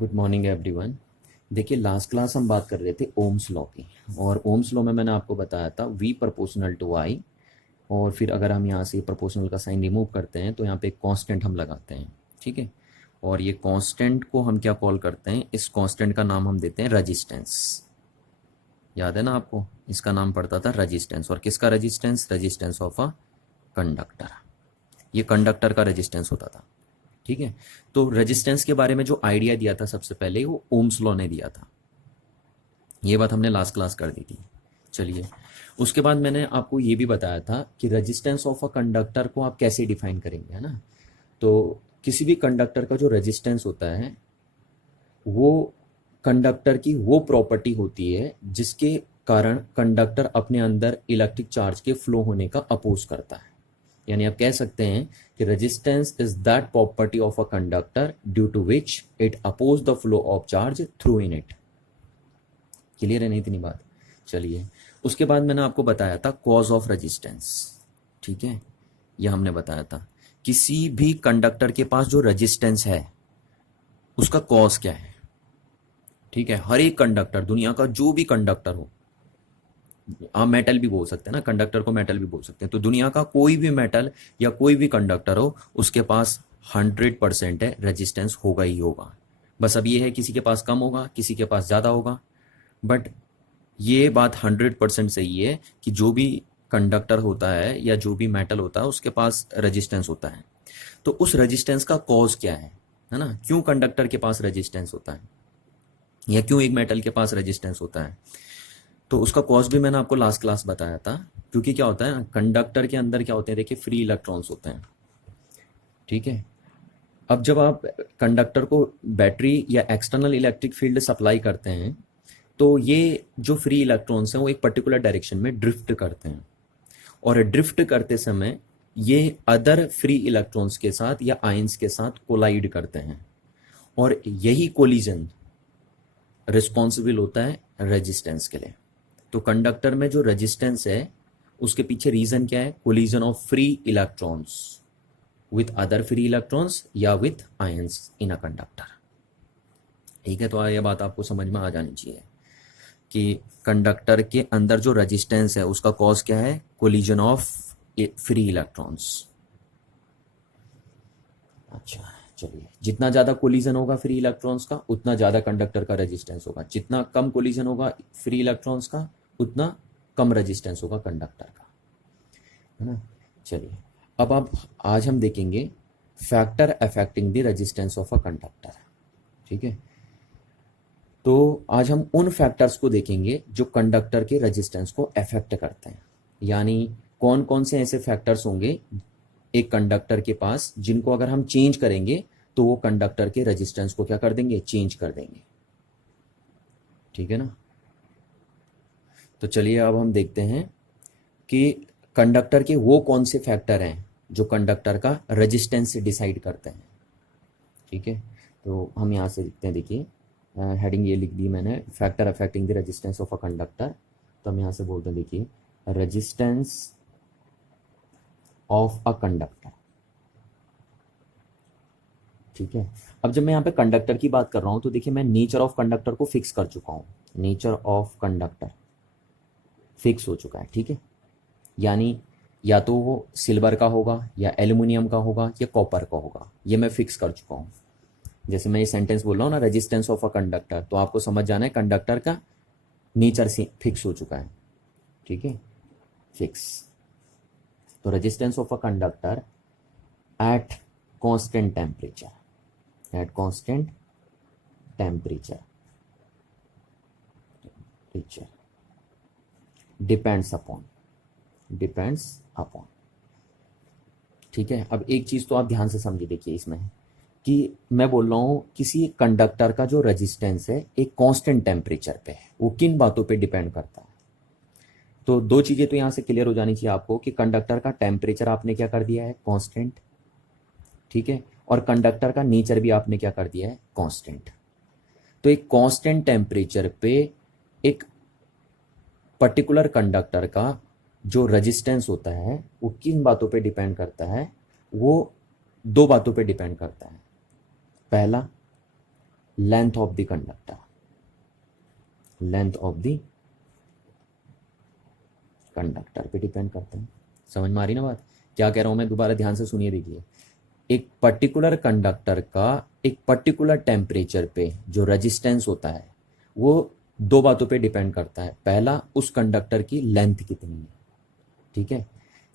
Good morning everyone. देखिए, last class हम बात कर रहे थे ओम्स लॉ की। और ओम्स लॉ में मैंने आपको बताया था V प्रोपोर्शनल टू I। और फिर अगर हम यहाँ से प्रोपोर्शनल का साइन रिमूव करते हैं तो यहाँ पे एक कांस्टेंट हम लगाते हैं। ठीक है। और ये कांस्टेंट को हम क्या कॉल करते हैं, इस कांस्टेंट का नाम हम देते हैं रेजिस्टेंस। याद है ना आपको, इसका नाम पड़ता था रेजिस्टेंस। और किसका resistance? Resistance of a conductor. ये कंडक्टर का रेजिस्टेंस होता था। ठीक है। तो रेजिस्टेंस के बारे में जो आइडिया दिया था सबसे पहले, वो ओम्स लॉ ने दिया था। ये बात हमने लास्ट क्लास कर दी थी। चलिए, उसके बाद मैंने आपको ये भी बताया था कि रेजिस्टेंस ऑफ अ कंडक्टर को आप कैसे डिफाइन करेंगे, है ना। तो किसी भी कंडक्टर का जो रेजिस्टेंस होता है, वो कंडक्टर की वो प्रॉपर्टी होती है जिसके कारण कंडक्टर अपने अंदर इलेक्ट्रिक चार्ज के फ्लो होने का अपोज करता है। यानी आप कह सकते हैं कि resistance is that property of a conductor due to which it oppose the flow of charge through in it. Clear है नहीं इतनी बात? चलिए, उसके बाद मैंने आपको बताया था कॉज ऑफ रेजिस्टेंस। ठीक है, यह हमने बताया था किसी भी कंडक्टर के पास जो रेजिस्टेंस है उसका कॉज क्या है। ठीक है, हर एक कंडक्टर, दुनिया का जो भी कंडक्टर हो, आप मेटल भी बोल सकते हैं ना, कंडक्टर को मेटल भी बोल सकते हैं। तो दुनिया का कोई भी मेटल या कोई भी कंडक्टर हो, उसके पास 100% है, रेजिस्टेंस होगा ही होगा। बस अब ये है, किसी के पास कम होगा, किसी के पास ज़्यादा होगा। बट ये बात 100% सही है कि जो भी कंडक्टर होता है या जो भी मेटल होता है उसके पास रेजिस्टेंस होता है। तो उस रेजिस्टेंस का कॉज क्या है ना, क्यों कंडक्टर के पास रेजिस्टेंस होता है या क्यों एक मेटल के पास रेजिस्टेंस होता है, तो उसका कॉज भी मैंने आपको लास्ट क्लास बताया था। क्योंकि क्या होता है ना, कंडक्टर के अंदर क्या होते हैं, देखिए फ्री इलेक्ट्रॉन्स होते हैं। ठीक है। अब जब आप कंडक्टर को बैटरी या एक्सटर्नल इलेक्ट्रिक फील्ड सप्लाई करते हैं, तो ये जो फ्री इलेक्ट्रॉन्स हैं वो एक पर्टिकुलर डायरेक्शन में ड्रिफ्ट करते हैं। और ड्रिफ्ट करते समय ये अदर फ्री इलेक्ट्रॉन्स के साथ या आयंस के साथ कोलाइड करते हैं। और यही कोलिजन रिस्पॉन्सिबल होता है रेजिस्टेंस के लिए। तो कंडक्टर में जो रेजिस्टेंस है उसके पीछे रीजन क्या है? Collision of free electrons with other free electrons या with ions in a conductor. ठीक है, तो ये बात आपको समझ में आ जानी चाहिए कि कंडक्टर के अंदर जो रेजिस्टेंस है उसका कॉज क्या है? Collision of free electrons. अच्छा, चलिए, जितना ज़्यादा कोलिजन होगा फ्री इलेक्ट्रॉन्स का उतना ज़्यादा कंडक्टर का रेजिस्टेंस होगा, जितना कम कोलिजन होगा फ्री इलेक्ट्रॉन्स का उतना कम रेजिस्टेंस होगा कंडक्टर का, है ना। चलिए, अब आप आज हम देखेंगे factor affecting the resistance of a conductor. ठीक है। तो आज हम उन फैक्टर्स को देखेंगे जो कंडक्टर के रेजिस्टेंस को अफेक्ट करते हैं। यानी कौन कौन से ऐसे फैक्टर्स होंगे एक कंडक्टर के पास जिनको अगर हम चेंज करेंगे तो वो कंडक्टर के रेजिस्टेंस को क्या कर देंगे? चेंज कर देंगे। ठीक है ना। तो चलिए, अब हम देखते हैं कि कंडक्टर के वो कौन से फैक्टर हैं जो कंडक्टर का रेजिस्टेंस डिसाइड करते हैं। ठीक है। तो हम यहाँ से देखते हैं, देखिए हेडिंग ये लिख दी मैंने, factor affecting the resistance of a conductor. तो हम यहाँ से बोलते हैं, देखिए, रेजिस्टेंस ऑफ अ कंडक्टर। ठीक है। अब जब मैं यहाँ पे कंडक्टर की बात कर रहा हूँ तो देखिए, मैं नेचर ऑफ कंडक्टर को फिक्स कर चुका हूँ। नेचर ऑफ कंडक्टर फिक्स हो चुका है। ठीक है। यानी या तो वो सिल्वर का होगा या एल्युमिनियम का होगा या कॉपर का होगा, ये मैं फिक्स कर चुका हूँ। जैसे मैं ये सेंटेंस बोल रहा हूँ ना, रेजिस्टेंस ऑफ अ कंडक्टर, तो आपको समझ जाना है कंडक्टर का नेचर से फिक्स हो चुका है। ठीक है, फिक्स। तो resistance of a conductor at constant temperature, at constant temperature temperature depends upon, depends upon. ठीक है। अब एक चीज़ तो आप ध्यान से समझिए, देखिए इसमें कि मैं बोल रहा हूँ किसी कंडक्टर का जो रेजिस्टेंस है एक कांस्टेंट टेम्परेचर पे है, वो किन बातों पे डिपेंड करता है। तो दो चीज़ें तो यहाँ से क्लियर हो जानी चाहिए आपको कि कंडक्टर का टेम्परेचर आपने क्या कर दिया है? कांस्टेंट। ठीक है। और कंडक्टर का नेचर भी आपने क्या कर दिया है? कांस्टेंट। तो एक कांस्टेंट टेम्परेचर पे एक पर्टिकुलर कंडक्टर का जो रेजिस्टेंस होता है वो किन बातों पे डिपेंड करता है? वो दो बातों पे डिपेंड करता है। पहला, length of the conductor, length of the conductor पे डिपेंड करता है। समझ में आ रही ना बात? क्या कह रहा हूँ मैं, दोबारा ध्यान से सुनिए। देखिए, एक पर्टिकुलर कंडक्टर का एक पर्टिकुलर टेम्परेचर पे जो रेजिस्टेंस होता है वो दो बातों पे डिपेंड करता है। पहला, उस कंडक्टर की लेंथ कितनी है। ठीक है,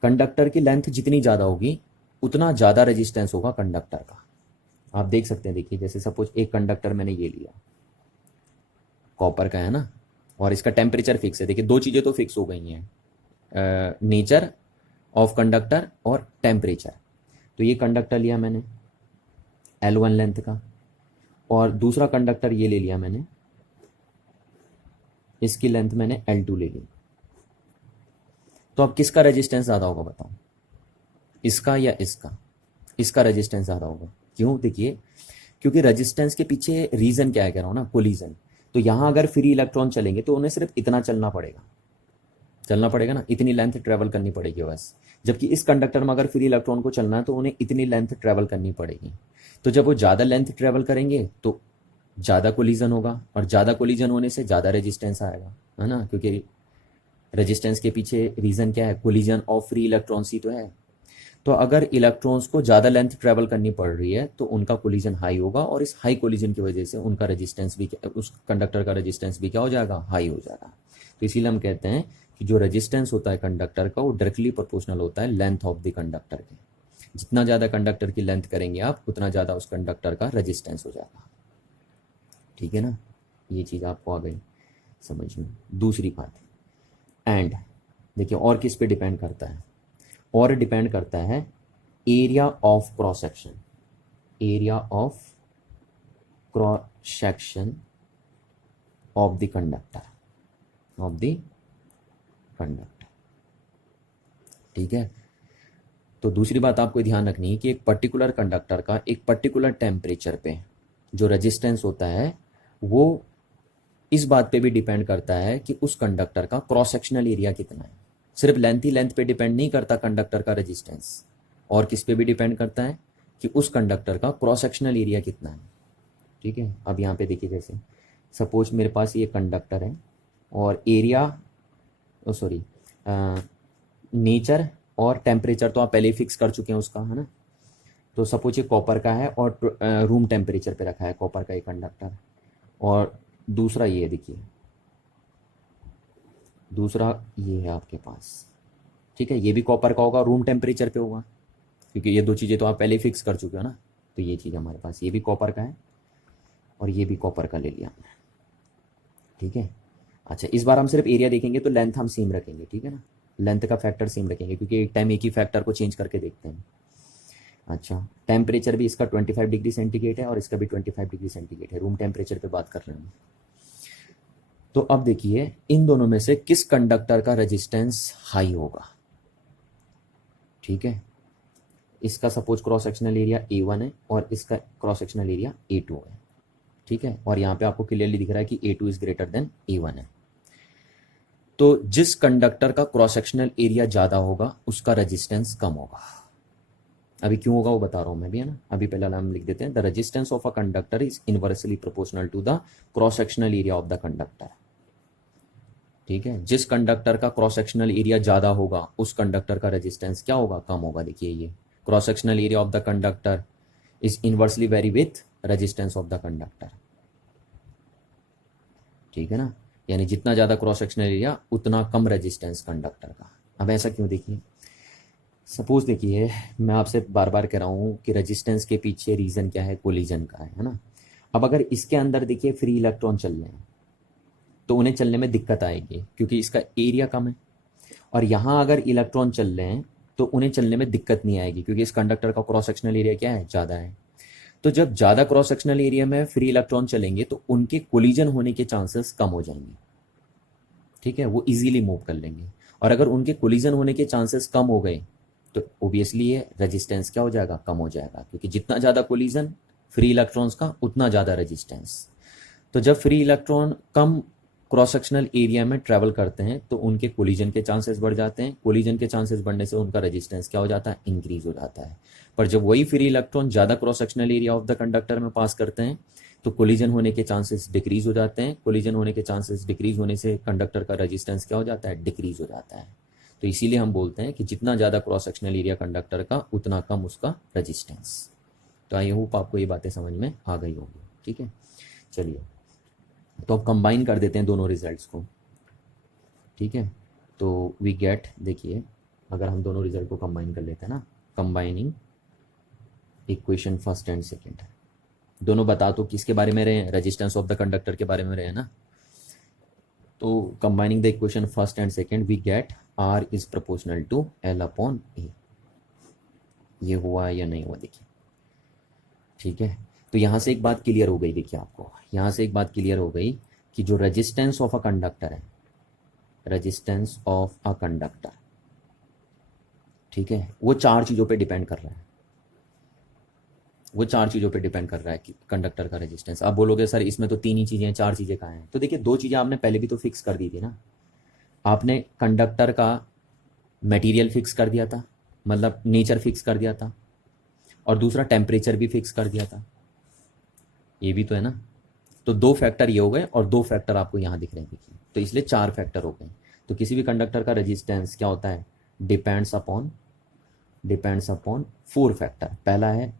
कंडक्टर की लेंथ जितनी ज़्यादा होगी उतना ज़्यादा रेजिस्टेंस होगा कंडक्टर का। आप देख सकते हैं, देखिए जैसे सपोज एक कंडक्टर मैंने ये लिया, कॉपर का है ना, और इसका टेम्परेचर फिक्स है। देखिए दो चीज़ें तो फिक्स हो गई हैं, नेचर ऑफ कंडक्टर और टेम्परेचर। तो ये कंडक्टर लिया मैंने L1 लेंथ का, और दूसरा कंडक्टर ये ले लिया मैंने, इसकी लेंथ मैंने L2 ले ली। तो अब किसका रेजिस्टेंस ज़्यादा होगा बताओ, इसका या इसका? इसका रेजिस्टेंस ज़्यादा होगा। क्यों? देखिए, क्योंकि रेजिस्टेंस के पीछे रीज़न क्या है, कह रहा हूँ ना, कोलिजन। तो यहाँ अगर फ्री इलेक्ट्रॉन चलेंगे तो उन्हें सिर्फ इतना चलना पड़ेगा ना, इतनी लेंथ ट्रेवल करनी पड़ेगी बस। जबकि इस कंडक्टर में अगर फ्री इलेक्ट्रॉन को चलना है तो उन्हें इतनी लेंथ ट्रेवल करनी पड़ेगी। तो जब वो ज़्यादा लेंथ ट्रेवल करेंगे तो ज़्यादा कोलिजन होगा, और ज़्यादा कोलिजन होने से ज़्यादा रेजिस्टेंस आएगा, है ना, क्योंकि रेजिस्टेंस के पीछे रीज़न क्या है, कोलिजन ऑफ फ्री इलेक्ट्रॉन्स ही तो है। तो अगर इलेक्ट्रॉन्स को ज़्यादा लेंथ ट्रेवल करनी पड़ रही है तो उनका कोलिजन हाई होगा, और इस हाई कोलिजन की वजह से उनका रेजिस्टेंस भी, उस कंडक्टर का रेजिस्टेंस भी क्या हो जाएगा, हाई हो जाएगा। तो इसीलिए हम कहते हैं कि जो रेजिस्टेंस होता है कंडक्टर का वो डायरेक्टली प्रोपोर्शनल होता है लेंथ ऑफ द कंडक्टर के। जितना ज़्यादा कंडक्टर की लेंथ करेंगे आप, उतना ज़्यादा उस कंडक्टर का रेजिस्टेंस हो जाएगा। ठीक है ना, ये चीज़ आपको आ गई समझ में। दूसरी बात, एंड देखिए और किस पे डिपेंड करता है, और डिपेंड करता है area of cross section, area of cross section of the conductor, of the conductor. ठीक है, तो दूसरी बात आपको ध्यान रखनी है कि एक पर्टिकुलर कंडक्टर का एक पर्टिकुलर टेम्परेचर पे जो रेजिस्टेंस होता है वो इस बात पे भी डिपेंड करता है कि उस कंडक्टर का क्रॉस सेक्शनल एरिया कितना है। सिर्फ लेंथ पे डिपेंड नहीं करता कंडक्टर का रेजिस्टेंस, और किस पे भी डिपेंड करता है कि उस कंडक्टर का क्रॉस सेक्शनल एरिया कितना है। ठीक है, अब यहाँ पे देखिए, जैसे सपोज मेरे पास ये कंडक्टर है और एरिया, सॉरी, नेचर और टेम्परेचर तो आप पहले ही फिक्स कर चुके हैं उसका, है ना। तो सपोज ये कॉपर का है और रूम टेम्परेचर पे रखा है कॉपर का ये कंडक्टर, और दूसरा ये देखिए, दूसरा ये है आपके पास। ठीक है, ये भी कॉपर का होगा, रूम टेम्परेचर पे होगा, क्योंकि ये दो चीज़ें तो आप पहले ही फिक्स कर चुके हो ना। तो ये चीज़ हमारे पास, ये भी कॉपर का है और ये भी कॉपर का ले लिया हमने। ठीक है, अच्छा इस बार हम सिर्फ एरिया देखेंगे तो लेंथ हम सेम रखेंगे। ठीक है ना, लेंथ का फैक्टर सेम रखेंगे, क्योंकि एक टाइम एक ही फैक्टर को चेंज करके देखते हैं। अच्छा, टेम्परेचर भी इसका 25 डिग्री सेंटीग्रेड है और इसका भी 25 डिग्री सेंटीग्रेड है, रूम टेम्परेचर पे बात कर रहे हैं। तो अब देखिए इन दोनों में से किस कंडक्टर का रेजिस्टेंस हाई होगा। ठीक है, इसका suppose cross sectional area A1 है और इसका क्रॉस सेक्शनल एरिया A2 है। ठीक है, और यहाँ पे आपको क्लियरली दिख रहा है कि A2 is greater than A1 है। तो जिस कंडक्टर का क्रॉस सेक्शनल एरिया ज़्यादा होगा उसका रेजिस्टेंस कम होगा। अभी क्यों होगा वो बता रहा हूँ मैं भी, है ना। अभी पहले हम लिख देते हैं, the resistance of a conductor is inversely proportional to the cross sectional area of the conductor. ठीक है, जिस कंडक्टर का क्रॉस सेक्शनल एरिया ज़्यादा होगा उस कंडक्टर का रेजिस्टेंस क्या होगा, कम होगा। देखिए ये cross sectional area of the conductor is inversely very with resistance of the conductor. ठीक है ना, यानी जितना ज़्यादा क्रॉस सेक्शनल एरिया उतना कम रेजिस्टेंस कंडक्टर का। अब ऐसा क्यों, देखिए सपोज देखिए मैं आपसे बार बार कह रहा हूँ कि रेजिस्टेंस के पीछे रीज़न क्या है, कोलिजन का है ना। अब अगर इसके अंदर देखिए फ्री इलेक्ट्रॉन चल रहे हैं तो उन्हें चलने में दिक्कत आएगी क्योंकि इसका एरिया कम है, और यहाँ अगर इलेक्ट्रॉन चल रहे हैं तो उन्हें चलने में दिक्कत नहीं आएगी क्योंकि इस कंडक्टर का क्रॉस सेक्शनल एरिया क्या है, ज़्यादा है। तो जब ज़्यादा क्रॉस सेक्शनल एरिया में फ्री इलेक्ट्रॉन चलेंगे तो उनके कोलिजन होने के चांसेस कम हो जाएंगे। ठीक है, वो इजीली मूव कर लेंगे, और अगर उनके कोलिजन होने के चांसेस कम हो गए तो ओबियसली ये रेजिस्टेंस क्या हो जाएगा, कम हो जाएगा, क्योंकि जितना ज़्यादा कोलिजन फ्री इलेक्ट्रॉन्स का उतना ज़्यादा रेजिस्टेंस। तो जब फ्री इलेक्ट्रॉन कम क्रॉस सेक्शनल एरिया में ट्रैवल करते हैं तो उनके कोलिजन के चांसेस बढ़ जाते हैं। कोलिजन के चांसेस बढ़ने से उनका रेजिस्टेंस क्या हो जाता है, इंक्रीज हो जाता है। पर जब वही फ्री इलेक्ट्रॉन ज़्यादा cross sectional area of the conductor में पास करते हैं तो कोलिजन होने के चांसेस डिक्रीज हो जाते हैं। कोलिजन होने के चांसेस डिक्रीज होने से कंडक्टर का रेजिस्टेंस क्या हो जाता है, डिक्रीज हो जाता है। तो इसीलिए हम बोलते हैं कि जितना ज़्यादा क्रॉस सेक्शनल एरिया कंडक्टर का उतना कम उसका रेजिस्टेंस। तो आई होप आपको ये बातें समझ में आ गई होंगी। ठीक है, चलिए तो अब कंबाइन कर देते हैं दोनों रिजल्ट्स को। ठीक है, तो वी गेट, देखिए अगर हम दोनों रिजल्ट को कंबाइन कर लेते हैं ना, combining equation first and second, दोनों बता तो किसके बारे में रहे हैं, रेजिस्टेंस ऑफ द कंडक्टर के बारे में रहे हैं ना। तो combining the equation first and second we get R is proportional to L upon A. ये हुआ या नहीं हुआ देखिए। ठीक है, तो यहाँ से एक बात क्लियर हो गई, देखिए आपको यहाँ से एक बात क्लियर हो गई कि जो रेजिस्टेंस ऑफ अ कंडक्टर है, रेजिस्टेंस ऑफ अ कंडक्टर, ठीक है, वो चार चीज़ों पे डिपेंड कर रहा है। वो चार चीज़ों पे डिपेंड कर रहा है कि कंडक्टर का रेजिस्टेंस। आप बोलोगे सर इसमें तो तीन ही चीज़ें हैं, चार चीज़ें कहाँ हैं? तो देखिए दो चीज़ें आपने पहले भी तो फिक्स कर दी थी ना। आपने कंडक्टर का मटेरियल फिक्स कर दिया था, मतलब नेचर फिक्स कर दिया था, और दूसरा टेम्परेचर भी फिक्स कर दिया था। ये भी तो है ना। तो दो फैक्टर ये हो गए और दो फैक्टर आपको यहाँ दिख रहे हैं, देखिए, तो इसलिए चार फैक्टर हो गए। तो किसी भी कंडक्टर का रेजिस्टेंस क्या होता है, डिपेंड्स अपॉन फोर फैक्टर। पहला है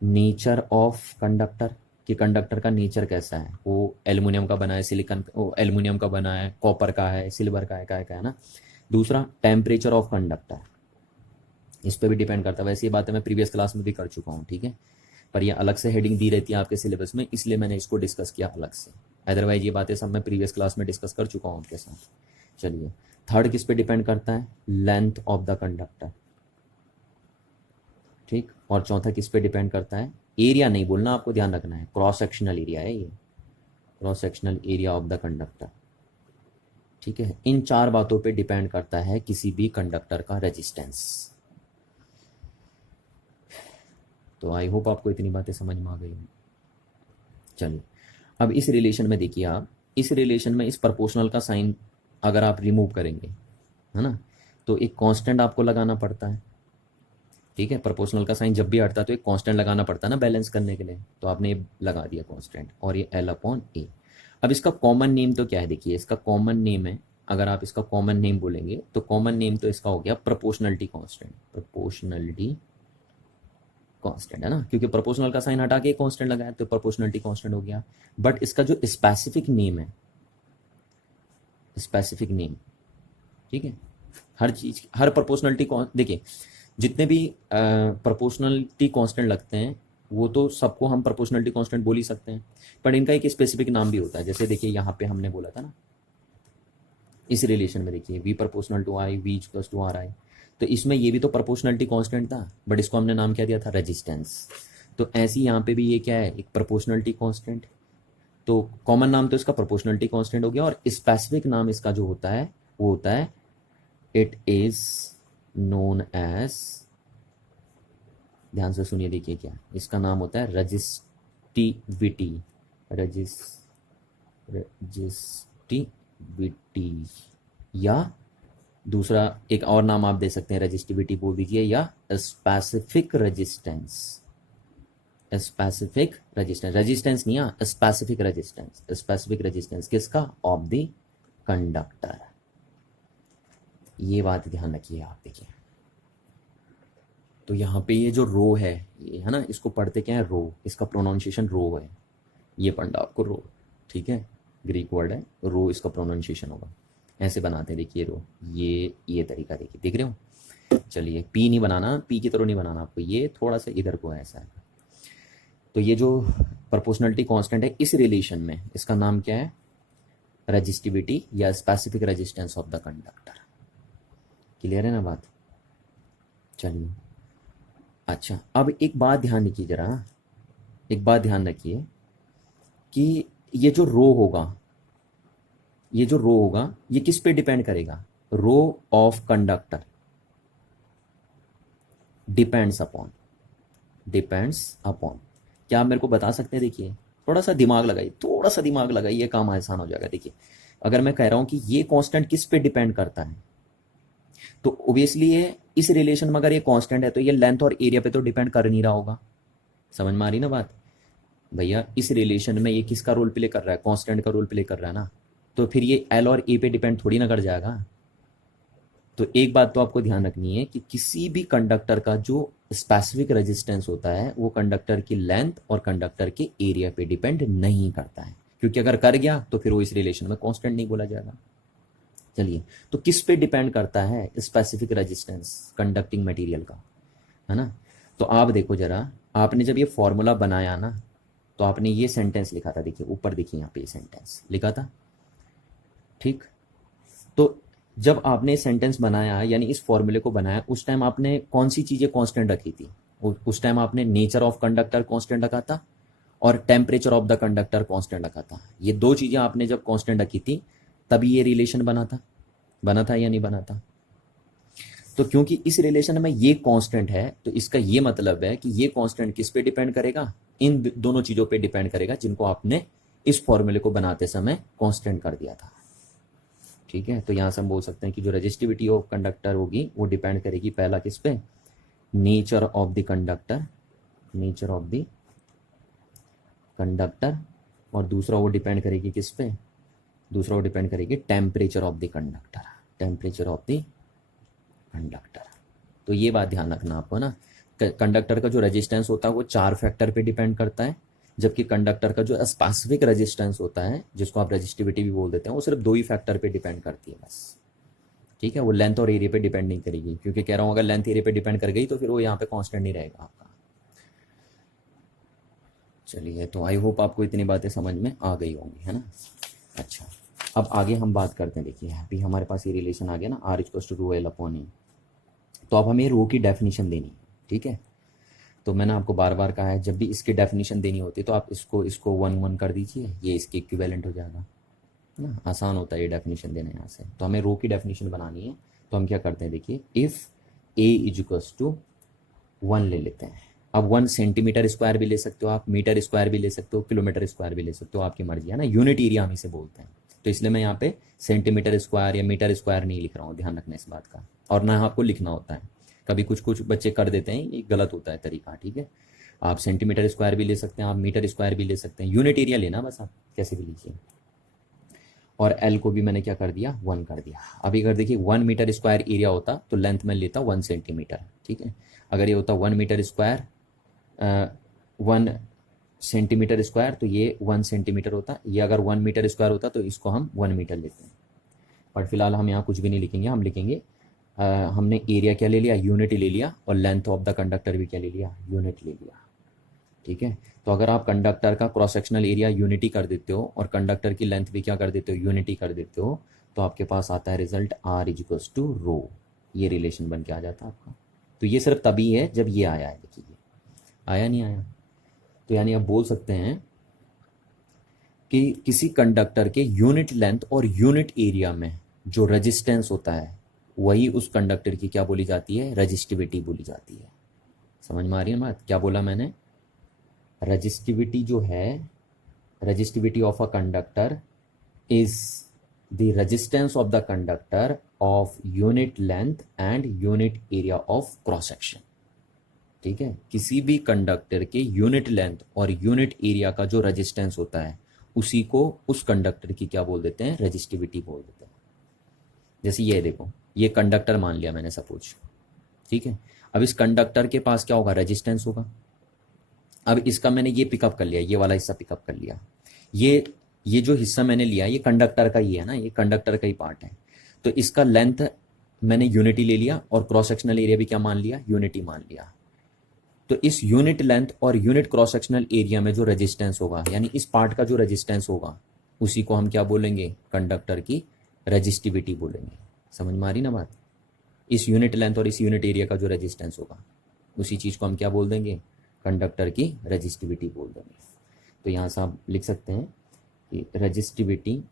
नेचर ऑफ कंडक्टर, कि कंडक्टर का नेचर कैसा है, वो एल्युमिनियम का बना है, सिलिकॉन, वो एल्युमिनियम का बना है, कॉपर का है, सिल्वर का है, का है ना। दूसरा टेम्परेचर ऑफ कंडक्टर, इस पर भी डिपेंड करता है। वैसे ये बातें मैं प्रीवियस क्लास में भी कर चुका हूँ, ठीक है, पर ये अलग से हेडिंग दी रहती है आपके सिलेबस में, इसलिए मैंने इसको डिस्कस किया अलग से। अदरवाइज ये बातें सब मैं प्रीवियस क्लास में डिस्कस कर चुका हूँ आपके साथ। चलिए, थर्ड किस पे डिपेंड करता है, लेंथ ऑफ द कंडक्टर, ठीक। और चौथा किस पे डिपेंड करता है, एरिया नहीं बोलना, आपको ध्यान रखना है, क्रॉस सेक्शनल एरिया है ये, cross sectional area of the conductor. ठीक है, इन चार बातों पे डिपेंड करता है किसी भी कंडक्टर का रेजिस्टेंस। तो आई होप आपको इतनी बातें समझ में आ गई। चलिए, अब इस रिलेशन में देखिए आप, इस रिलेशन में इस प्रोपोर्शनल का साइन अगर आप रिमूव करेंगे, है ना, तो एक कांस्टेंट आपको लगाना पड़ता है। ठीक है, प्रोपोर्शनल का साइन जब भी हटता है तो एक कांस्टेंट लगाना पड़ता है ना बैलेंस करने के लिए, तो आपने ये लगा दिया कांस्टेंट, और ये एल अपॉन ए। अब इसका कॉमन नेम तो क्या है, देखिए इसका कॉमन नेम है, अगर आप इसका कॉमन नेम बोलेंगे तो कॉमन नेम तो इसका हो गया प्रोपोर्शनलिटी कांस्टेंट। प्रोपोर्शनलिटी कांस्टेंट है ना, क्योंकि प्रोपोर्शनल का साइन हटा के कांस्टेंट लगाया तो प्रोपोर्शनलिटी कांस्टेंट हो गया। बट इसका जो स्पेसिफिक नेम है, स्पेसिफिक नेम, ठीक है, हर चीज, हर प्रोपोर्शनलिटी, देखिए जितने भी प्रोपोर्शनलिटी कांस्टेंट लगते हैं वो तो सबको हम प्रोपोर्शनलिटी कांस्टेंट बोल ही सकते हैं, पर इनका एक स्पेसिफिक नाम भी होता है। जैसे देखिए यहाँ पे हमने बोला था ना, इस रिलेशन में देखिए v proportional to I, v equals to R I, तो इसमें ये भी तो प्रोपोर्शनलिटी कांस्टेंट था, बट इसको हमने नाम क्या दिया था, रेजिस्टेंस। तो ऐसे ही यहाँ पे भी ये क्या है, एक प्रोपोर्शनलिटी कांस्टेंट। तो कॉमन नाम तो इसका प्रोपोर्शनलिटी कांस्टेंट हो गया, और स्पेसिफिक नाम इसका जो होता है वो होता है, इट इज नोन एज, ध्यान से सुनिए, देखिए क्या इसका नाम होता है, रजिस्टिविटी, रजिस्टिविटी, या दूसरा एक और नाम आप दे सकते हैं, रजिस्टिविटी बोल दीजिए, या specific resistance. Specific resistance, resistance नहीं, स्पेसिफिक रेजिस्टेंस। स्पेसिफिक रेजिस्टेंस किसका, ऑफ द कंडक्टर। ये बात ध्यान रखिए आप। देखिए तो यहाँ पे ये जो रो है, ये है ना, इसको पढ़ते क्या है, रो, इसका प्रोनाउंसिएशन रो है, ये पढ़ना आपको रो, ठीक है, ग्रीक वर्ड है रो, इसका प्रोनाउंसिएशन होगा, ऐसे बनाते हैं, देखिए रो, ये तरीका देखिए, देख रहे हो। चलिए, पी नहीं बनाना, पी की तरह नहीं बनाना आपको, ये थोड़ा सा इधर को है, ऐसा है। तो ये जो प्रोपोर्शनलिटी कांस्टेंट है इस रिलेशन में, इसका नाम क्या है, रेजिस्टिविटी या specific resistance of the conductor. Clear है ना बात। चलिए, अच्छा, अब एक बात ध्यान रखिए जरा, एक बात ध्यान रखिए कि ये जो रो होगा, ये जो रो होगा, ये किस पे डिपेंड करेगा, rho of conductor depends upon, depends upon, क्या आप मेरे को बता सकते हैं, देखिए थोड़ा सा दिमाग लगाइए, थोड़ा सा दिमाग लगाइए, काम आसान हो जाएगा। देखिए अगर मैं कह रहा हूँ कि ये कांस्टेंट किस पे डिपेंड करता है, तो ऑब्वियसली ये इस रिलेशन में अगर ये कांस्टेंट है तो ये लेंथ और एरिया पे तो डिपेंड कर नहीं रहा होगा। समझ में आ रही ना बात भैया? इस रिलेशन में ये किसका रोल प्ले कर रहा है? कांस्टेंट का रोल प्ले कर रहा है ना। तो फिर ये एल और ए पे डिपेंड थोड़ी ना कर जाएगा। तो एक बात तो आपको ध्यान रखनी है कि किसी भी कंडक्टर का जो स्पेसिफिक रेजिस्टेंस होता है वो कंडक्टर की लेंथ और कंडक्टर के एरिया पे डिपेंड नहीं करता है, क्योंकि अगर कर गया तो फिर वो इस रिलेशन में कांस्टेंट नहीं बोला जाएगा। चलिए, तो किस पे डिपेंड करता है स्पेसिफिक रेजिस्टेंस कंडक्टिंग मटेरियल का, है ना? तो आप देखो जरा, आपने जब ये फॉर्मूला बनाया ना, तो आपने ये सेंटेंस लिखा था, देखिए ऊपर देखिए यहाँ पे ये सेंटेंस लिखा था, ठीक? तो जब आपने सेंटेंस बनाया यानी इस फॉर्मूले को बनाया, उस टाइम आपने कौन सी चीज़ें कांस्टेंट रखी थी? उस टाइम आपने नेचर ऑफ कंडक्टर कांस्टेंट रखा था और temperature of the conductor constant रखा था। ये दो चीज़ें आपने जब कांस्टेंट रखी थी तभी ये रिलेशन बना था या नहीं बना था? तो क्योंकि इस रिलेशन में ये कांस्टेंट है, तो इसका ये मतलब है कि ये कांस्टेंट किस पे डिपेंड करेगा? इन दोनों चीज़ों पे डिपेंड करेगा जिनको आपने इस फॉर्मूले को बनाते समय कांस्टेंट कर दिया था। ठीक है, तो यहाँ से हम बोल सकते हैं कि जो रजिस्टिविटी ऑफ कंडक्टर होगी वो डिपेंड करेगी पहला किस पे? Nature of the conductor, nature of the conductor, और दूसरा वो डिपेंड करेगी किस पे? दूसरा वो डिपेंड करेगी temperature of the conductor, temperature of the conductor. तो ये बात ध्यान रखना आपको ना, कंडक्टर का जो रेजिस्टेंस होता है वो 4 फैक्टर पे डिपेंड करता है, जबकि कंडक्टर का जो स्पेसिफिक रेजिस्टेंस होता है जिसको आप रजिस्टिविटी भी बोल देते हैं, वो सिर्फ 2 ही फैक्टर पे डिपेंड करती है बस। ठीक है, वो लेंथ और एरिया पे डिपेंड नहीं करेगी, क्योंकि कह रहा हूँ अगर लेंथ एरिया पे डिपेंड कर गई तो फिर वो यहाँ पे कांस्टेंट नहीं रहेगा आपका। चलिए, तो आई होप आपको इतनी बातें समझ में आ गई होंगी, है ना? अच्छा, अब आगे हम बात करते हैं। देखिए अभी हमारे पास ये रिलेशन आ गया ना, R equals to rho L upon E. तो अब हमें रो की डेफिनेशन देनी है, ठीक है? तो मैंने आपको बार बार कहा है जब भी इसकी डेफिनेशन देनी होती है तो आप इसको इसको 1 1 कर दीजिए, ये इसके इक्विवेलेंट हो जाएगा, है ना? आसान होता है ये डेफिनेशन देना यहाँ से। तो हमें रो की डेफिनेशन बनानी है, तो हम क्या करते हैं, देखिए if A is equals to 1 ले लेते हैं। अब 1 सेंटीमीटर स्क्वायर भी ले सकते हो आप, मीटर स्क्वायर भी ले सकते हो, किलोमीटर स्क्वायर भी ले सकते हो, आपकी मर्जी है ना। यूनिट एरिया हम इसे बोलते हैं, तो इसलिए मैं यहाँ पे सेंटीमीटर स्क्वायर या मीटर स्क्वायर नहीं लिख रहा हूँ, ध्यान रखना इस बात का। और ना आपको लिखना होता है, कभी कुछ कुछ बच्चे कर देते हैं, ये गलत होता है तरीका, ठीक है? आप सेंटीमीटर स्क्वायर भी ले सकते हैं, आप मीटर स्क्वायर भी ले सकते हैं, यूनिट एरिया लेना बस, आप कैसे भी लीजिए। और एल को भी मैंने क्या कर दिया, 1 कर दिया। अभी अगर देखिए 1 मीटर स्क्वायर एरिया होता तो लेंथ में लेता 1 सेंटीमीटर, ठीक है? अगर ये होता 1 मीटर स्क्वायर 1 सेंटीमीटर स्क्वायर, तो ये 1 सेंटीमीटर होता। ये अगर 1 मीटर स्क्वायर होता तो इसको हम 1 मीटर लेते हैं। और फिलहाल हम यहाँ कुछ भी नहीं लिखेंगे, हम लिखेंगे हमने एरिया क्या ले लिया, यूनिट ले लिया, और लेंथ ऑफ द कंडक्टर भी क्या ले लिया, यूनिट ले लिया, ठीक है? तो अगर आप कंडक्टर का क्रॉस सेक्शनल एरिया यूनिटी कर देते हो और कंडक्टर की लेंथ भी क्या कर देते हो, यूनिटी कर देते हो, तो आपके पास आता है result R is equals to rho. ये रिलेशन बन के आ जाता है आपका। तो ये सिर्फ तभी है जब ये आया है, देखिए आया नहीं आया। तो यानी आप बोल सकते हैं कि किसी कंडक्टर के यूनिट लेंथ और यूनिट एरिया में जो रेजिस्टेंस होता है वही उस कंडक्टर की क्या बोली जाती है, रेजिस्टिविटी बोली जाती है। समझ में आ रही है बात? क्या बोला मैंने? रेजिस्टिविटी जो है, resistivity of a conductor is the resistance of the conductor of unit length and unit area of cross section. ठीक है, किसी भी कंडक्टर के यूनिट लेंथ और यूनिट एरिया का जो रेजिस्टेंस होता है उसी को उस कंडक्टर की क्या बोल देते हैं, रेजिस्टिविटी बोल देते हैं। जैसे ये देखो, ये कंडक्टर मान लिया मैंने सपोज, ठीक है? अब इस कंडक्टर के पास क्या होगा, रेजिस्टेंस होगा। अब इसका मैंने ये पिकअप कर लिया, ये वाला हिस्सा पिकअप कर लिया, ये जो हिस्सा मैंने लिया ये कंडक्टर का ही है ना, ये कंडक्टर का ही पार्ट है। तो इसका लेंथ मैंने यूनिटी ले लिया और क्रॉस सेक्शनल एरिया भी क्या मान लिया, यूनिटी मान लिया। तो इस यूनिट लेंथ और यूनिट क्रॉस सेक्शनल एरिया में जो रेजिस्टेंस होगा, यानी इस पार्ट का जो रेजिस्टेंस होगा, उसी को हम क्या बोलेंगे, कंडक्टर की रेजिस्टिविटी बोलेंगे। समझ में आ रही ना बात? इस यूनिट लेंथ और इस यूनिट एरिया का जो रेजिस्टेंस होगा उसी चीज़ को हम क्या बोल देंगे, कंडक्टर की रेजिस्टिविटी बोल देंगे। तो यहाँ से आप लिख सकते हैं कि resistivity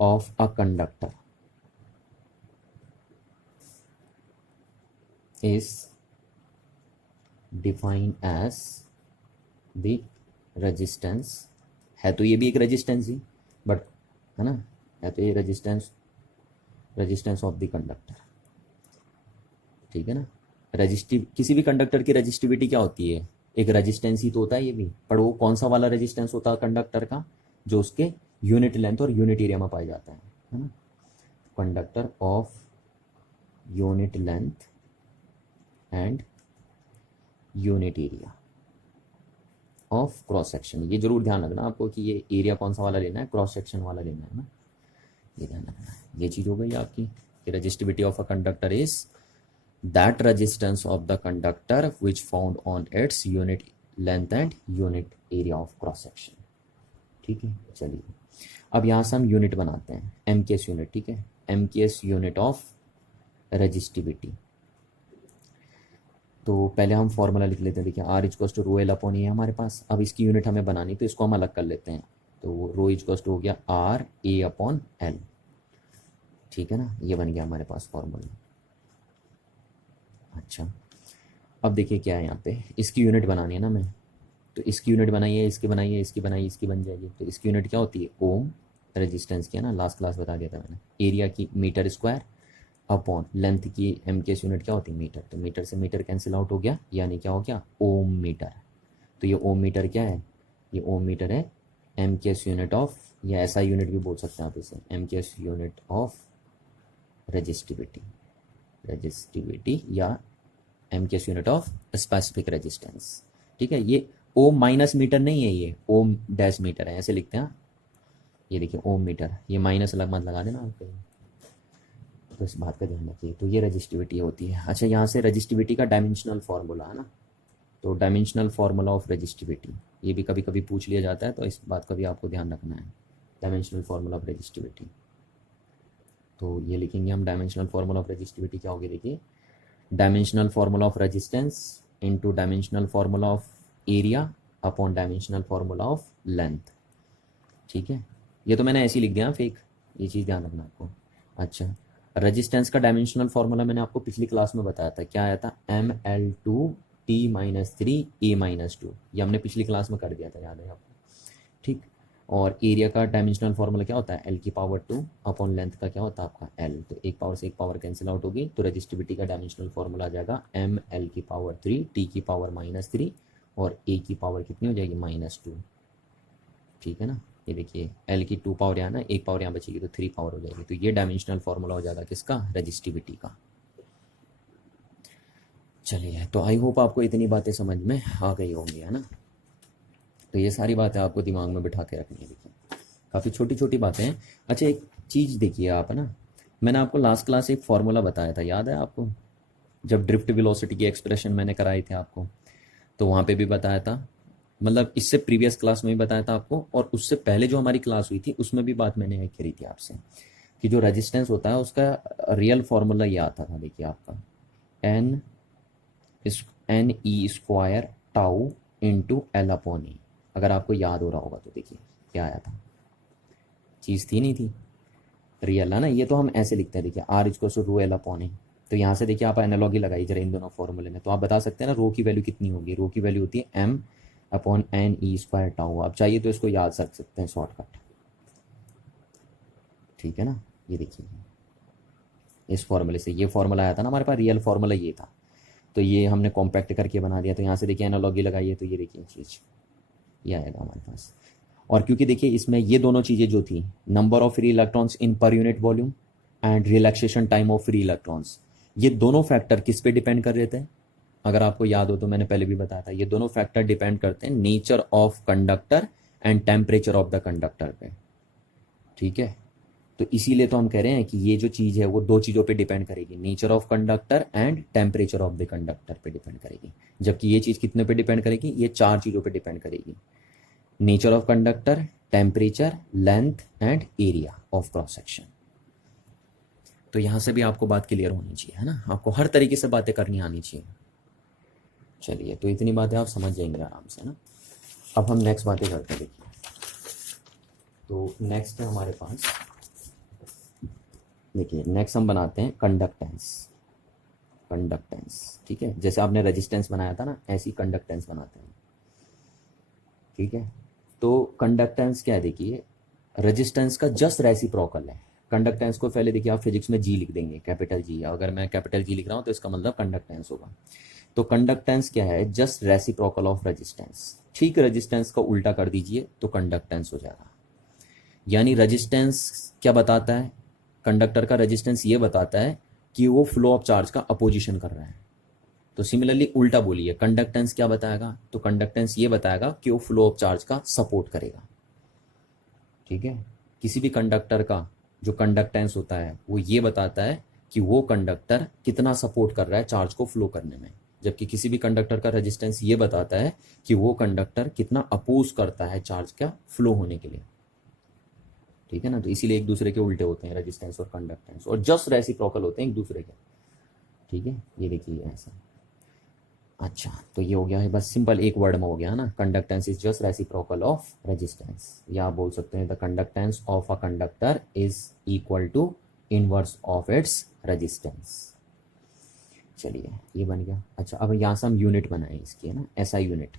of a conductor is defined as the resistance है, तो ये भी एक रेजिस्टेंस ही, बट है ना, है तो ये रेजिस्टेंस ऑफ द कंडक्टर, ठीक है ना। रजिस्टिव किसी भी कंडक्टर की रजिस्टिविटी क्या होती है, एक रेजिस्टेंस ही तो होता है ये भी, पर वो कौन सा वाला रेजिस्टेंस होता है कंडक्टर का, जो उसके यूनिट लेंथ और यूनिट एरिया में पाया जाता है ना। Conductor of unit length and unit area of cross section, ये जरूर ध्यान रखना आपको कि ये एरिया कौन सा वाला लेना है, क्रॉस सेक्शन वाला लेना है ना, ये ध्यान रखना है। ये चीज़ हो गई आपकी कि resistivity of a conductor is that resistance of the conductor which found on its unit length and unit area of cross section, ठीक है। चलिए अब यहाँ से हम यूनिट बनाते हैं, एम के एस यूनिट, ठीक है, एम के एस यूनिट ऑफ रेजिस्टिविटी। तो पहले हम फॉर्मूला लिख लेते हैं, देखिए R is equals to rho L upon A हमारे पास, अब इसकी यूनिट हमें बनानी तो इसको हम अलग कर लेते हैं, तो रो इजक्वल्स टू हो गया आर ए अपॉन एल, ठीक है ना, ये बन गया हमारे पास फॉर्मूला। अच्छा अब देखिए क्या है यहाँ पे, इसकी यूनिट बनानी है ना हमें, तो इसकी यूनिट बनाइए, इसकी बनाइए, इसकी बनाइए, इसकी बन जाएगी, तो इसकी यूनिट क्या होती है ओम, रेजिस्टेंस की है ना, लास्ट क्लास बता दिया था मैंने, एरिया की मीटर स्क्वायर अपॉन लेंथ की एम के एस यूनिट क्या होती है मीटर, तो मीटर से मीटर कैंसिल आउट हो गया, यानी क्या हो गया ओम मीटर। तो ये ओम मीटर क्या है, ये ओम मीटर है एम के एस यूनिट ऑफ, या ऐसा यूनिट भी बोल सकते हैं आप इसे, एम के S unit of resistivity, resistivity या एम के S unit of specific resistance, ठीक है। ये ओम माइनस मीटर नहीं है, ये ओम डैश मीटर है, ऐसे लिखते हैं। ये देखिए ओम मीटर, ये माइनस अलग मत लगा देना आपको, तो इस बात का ध्यान रखिए। तो ये रजिस्टिविटी होती है। अच्छा यहाँ से रजिस्टिविटी का डायमेंशनल फार्मूला है ना, तो डायमेंशनल फार्मूला ऑफ रजिस्टिविटी ये भी कभी कभी पूछ लिया जाता है, तो इस बात का भी आपको ध्यान रखना है, डायमेंशनल फार्मूला ऑफ रजिस्टिविटी। तो ये लिखेंगे हम, डायमेंशनल फार्मूला ऑफ रजिस्टिविटी क्या होगी, देखिए dimensional formula of resistance into dimensional formula of area upon dimensional formula of length, ठीक है। ये तो मैंने ऐसे ही लिख दिया फेक, ये चीज़ ध्यान रखना आपको। अच्छा रेजिस्टेंस का डायमेंशनल फार्मूला मैंने आपको पिछली क्लास में बताया था, क्या आया था, M L two T minus three A minus two, ये हमने पिछली क्लास में कर दिया था, याद है आपको, ठीक। और एरिया का डायमेंशनल फार्मूला क्या होता है, एल की पावर टू अपॉन लेंथ का क्या होता है आपका एल, तो एक पावर से एक पावर कैंसिल आउट होगी, तो रेजिस्टिविटी का डायमेंशनल फार्मूला आ जाएगा एम एल की पावर थ्री टी की पावर माइनस थ्री और ए की पावर कितनी हो जाएगी माइनस टू, ठीक है ना। ये देखिए एल की टू पावर यहाँ ना, एक पावर यहाँ बचेगी तो थ्री पावर हो जाएगी, तो ये डायमेंशनल फार्मूला हो जाएगा किसका, रेजिस्टिविटी का। चलिए तो आई होप आपको इतनी बातें समझ में आ गई होंगी, है ना। तो ये सारी बातें आपको दिमाग में बिठा के रखनी है, देखिए काफ़ी छोटी छोटी बातें हैं। अच्छा एक चीज़ देखिए आप, है ना, मैंने आपको लास्ट क्लास एक फार्मूला बताया था, याद है आपको, जब ड्रिफ्ट वेलोसिटी की एक्सप्रेशन मैंने कराई थी आपको, तो वहाँ पे भी बताया था, मतलब इससे प्रीवियस क्लास में भी बताया था आपको, और उससे पहले जो हमारी क्लास हुई थी उसमें भी बात मैंने करी थी आपसे, कि जो रेजिस्टेंस होता है उसका रियल फार्मूला ये आता था, देखिए आपका एन ई square tau into L upon E, अगर आपको याद हो रहा होगा तो देखिए क्या आया था, चीज़ थी नहीं थी, रियल है ना, ये तो हम ऐसे लिखते हैं, देखिए R is equals to rho L upon A, तो यहाँ से देखिए आप एनालॉगी लगाई जरा इन दोनों फॉर्मूले में, तो आप बता सकते हैं ना रो की वैल्यू कितनी होगी, रो की वैल्यू होती है एम अपॉन एन ई स्क्वायर टाउ, आप चाहिए तो इसको याद रख सकते हैं शॉर्टकट, ठीक है ना। ये देखिए इस फॉर्मूले से, ये फॉर्मूला आया था ना हमारे पास, रियल फॉर्मूला ये था, तो ये हमने कॉम्पैक्ट करके बना दिया, तो यहाँ से देखिए एनालॉगी लगाइए, तो ये देखिए चीज़ ये आएगा हमारे पास। और क्योंकि देखिए इसमें ये दोनों चीज़ें जो थी, number of free electrons in per unit volume and relaxation time of free electrons, ये दोनों फैक्टर किस पे डिपेंड कर रहे थे, अगर आपको याद हो तो मैंने पहले भी बताया था, ये दोनों फैक्टर डिपेंड करते हैं nature of conductor and temperature of the conductor पे, ठीक है। तो इसीलिए तो हम कह रहे हैं कि ये जो चीज़ है वो दो चीज़ों पे डिपेंड करेगी, nature of conductor and temperature of the conductor पे डिपेंड करेगी, जबकि ये चीज़ कितने पे डिपेंड करेगी, ये चार चीज़ों पे डिपेंड करेगी, nature of conductor, temperature, length and area of cross section. तो यहाँ से भी आपको बात क्लियर होनी चाहिए, है ना, आपको हर तरीके से बातें करनी आनी चाहिए। चलिए तो इतनी बातें आप समझ जाएंगे आराम से ना। अब हम नेक्स्ट बातें करते हैं, देखिए तो नेक्स्ट है हमारे पास, देखिए नेक्स्ट हम बनाते हैं कंडक्टेंस, कंडक्टेंस, ठीक है, जैसे आपने रेजिस्टेंस बनाया था ना, ऐसी कंडक्टेंस बनाते हैं। ठीक है। तो कंडक्टेंस क्या है, देखिए रेजिस्टेंस का जस्ट रेसिप्रोकल है। कंडक्टेंस को पहले देखिए आप फिजिक्स में जी लिख देंगे, कैपिटल जी। अगर मैं कैपिटल जी लिख रहा हूँ तो इसका मतलब कंडक्टेंस होगा। तो कंडक्टेंस क्या है, जस्ट रेसिप्रोकल ऑफ रेजिस्टेंस। ठीक, रेजिस्टेंस का उल्टा कर दीजिए तो कंडक्टेंस हो जाएगा। यानी रेजिस्टेंस क्या बताता है, कंडक्टर का रेजिस्टेंस ये बताता है कि वो फ्लो ऑफ चार्ज का अपोजिशन कर रहा है। तो सिमिलरली उल्टा बोलिए, कंडक्टेंस क्या बताएगा, तो कंडक्टेंस ये बताएगा कि वो फ्लो ऑफ चार्ज का सपोर्ट करेगा। ठीक है, किसी भी कंडक्टर का जो कंडक्टेंस होता है वो ये बताता है कि वो कंडक्टर कितना सपोर्ट कर रहा है चार्ज को फ्लो करने में, जबकि किसी भी कंडक्टर का रेजिस्टेंस ये बताता है कि वो कंडक्टर कितना अपोज करता है चार्ज का फ्लो होने के लिए। ठीक है ना, तो इसीलिए एक दूसरे के उल्टे होते हैं रेजिस्टेंस और कंडक्टेंस, और जस्ट रेसिप्रोकल होते हैं एक दूसरे के। ठीक है, ये देखिए ऐसा। अच्छा, तो ये हो गया है, बस सिंपल एक वर्ड में हो गया ना, conductance is just reciprocal of resistance. या आप बोल सकते हैं the conductance of a conductor is equal to inverse of its resistance. चलिए ये बन गया। अच्छा, अब यहाँ से हम यूनिट बनाएं इसकी, है ना, SI unit,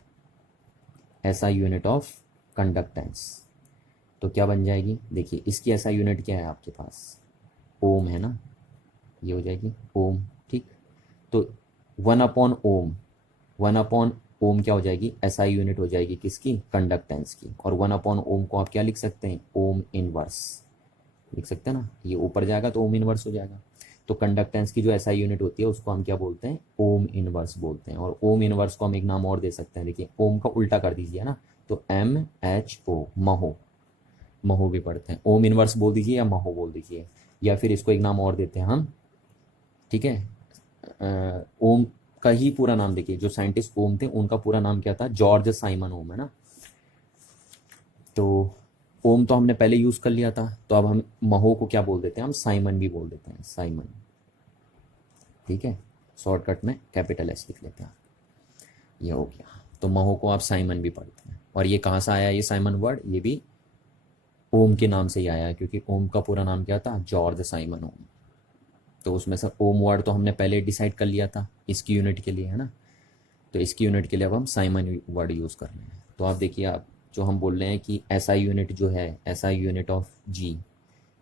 SI unit of conductance. तो क्या बन जाएगी, देखिए इसकी एसआई यूनिट क्या है आपके पास, ओम है ना, ये हो जाएगी ओम। ठीक, तो 1/ओम, 1/ओम क्या हो जाएगी, एसआई यूनिट हो जाएगी किसकी, कंडक्टेंस की। और 1/ओम को आप क्या लिख सकते हैं, ओम इनवर्स लिख सकते हैं ना, ये ऊपर जाएगा तो ओम इनवर्स हो जाएगा। तो कंडक्टेंस की जो एसआई यूनिट होती है उसको हम क्या बोलते हैं, ओम इनवर्स बोलते हैं। और ओम इनवर्स को हम एक नाम और दे सकते हैं, देखिए ओम का उल्टा कर दीजिए ना, तो MHO, महो, महो भी पढ़ते हैं, ओम इनवर्स बोल दीजिए या महो बोल दीजिए, या फिर इसको एक नाम और देते हैं हम। ठीक है, ओम का ही पूरा नाम देखिए, जो साइंटिस्ट ओम थे उनका पूरा नाम क्या था, जॉर्ज साइमन ओम, है ना। तो ओम तो हमने पहले यूज कर लिया था, तो अब हम महो को क्या बोल देते हैं, हम साइमन भी बोल देते हैं, साइमन। ठीक है, शॉर्टकट में कैपिटल एस लिख लेते हैं, ये हो गया। तो महो को आप साइमन भी पढ़ते हैं। और ये कहाँ से आया ये साइमन वर्ड, ये भी ओम के नाम से ही आया है, क्योंकि ओम का पूरा नाम क्या था, जॉर्ज साइमन ओम। तो उसमें से ओम वर्ड तो हमने पहले डिसाइड कर लिया था इसकी यूनिट के लिए, है ना। तो इसकी यूनिट के लिए अब हम साइमन वर्ड यूज़ कर रहे हैं। तो आप देखिए, आप जो हम बोल रहे हैं कि एसआई यूनिट जो है, SI unit of G,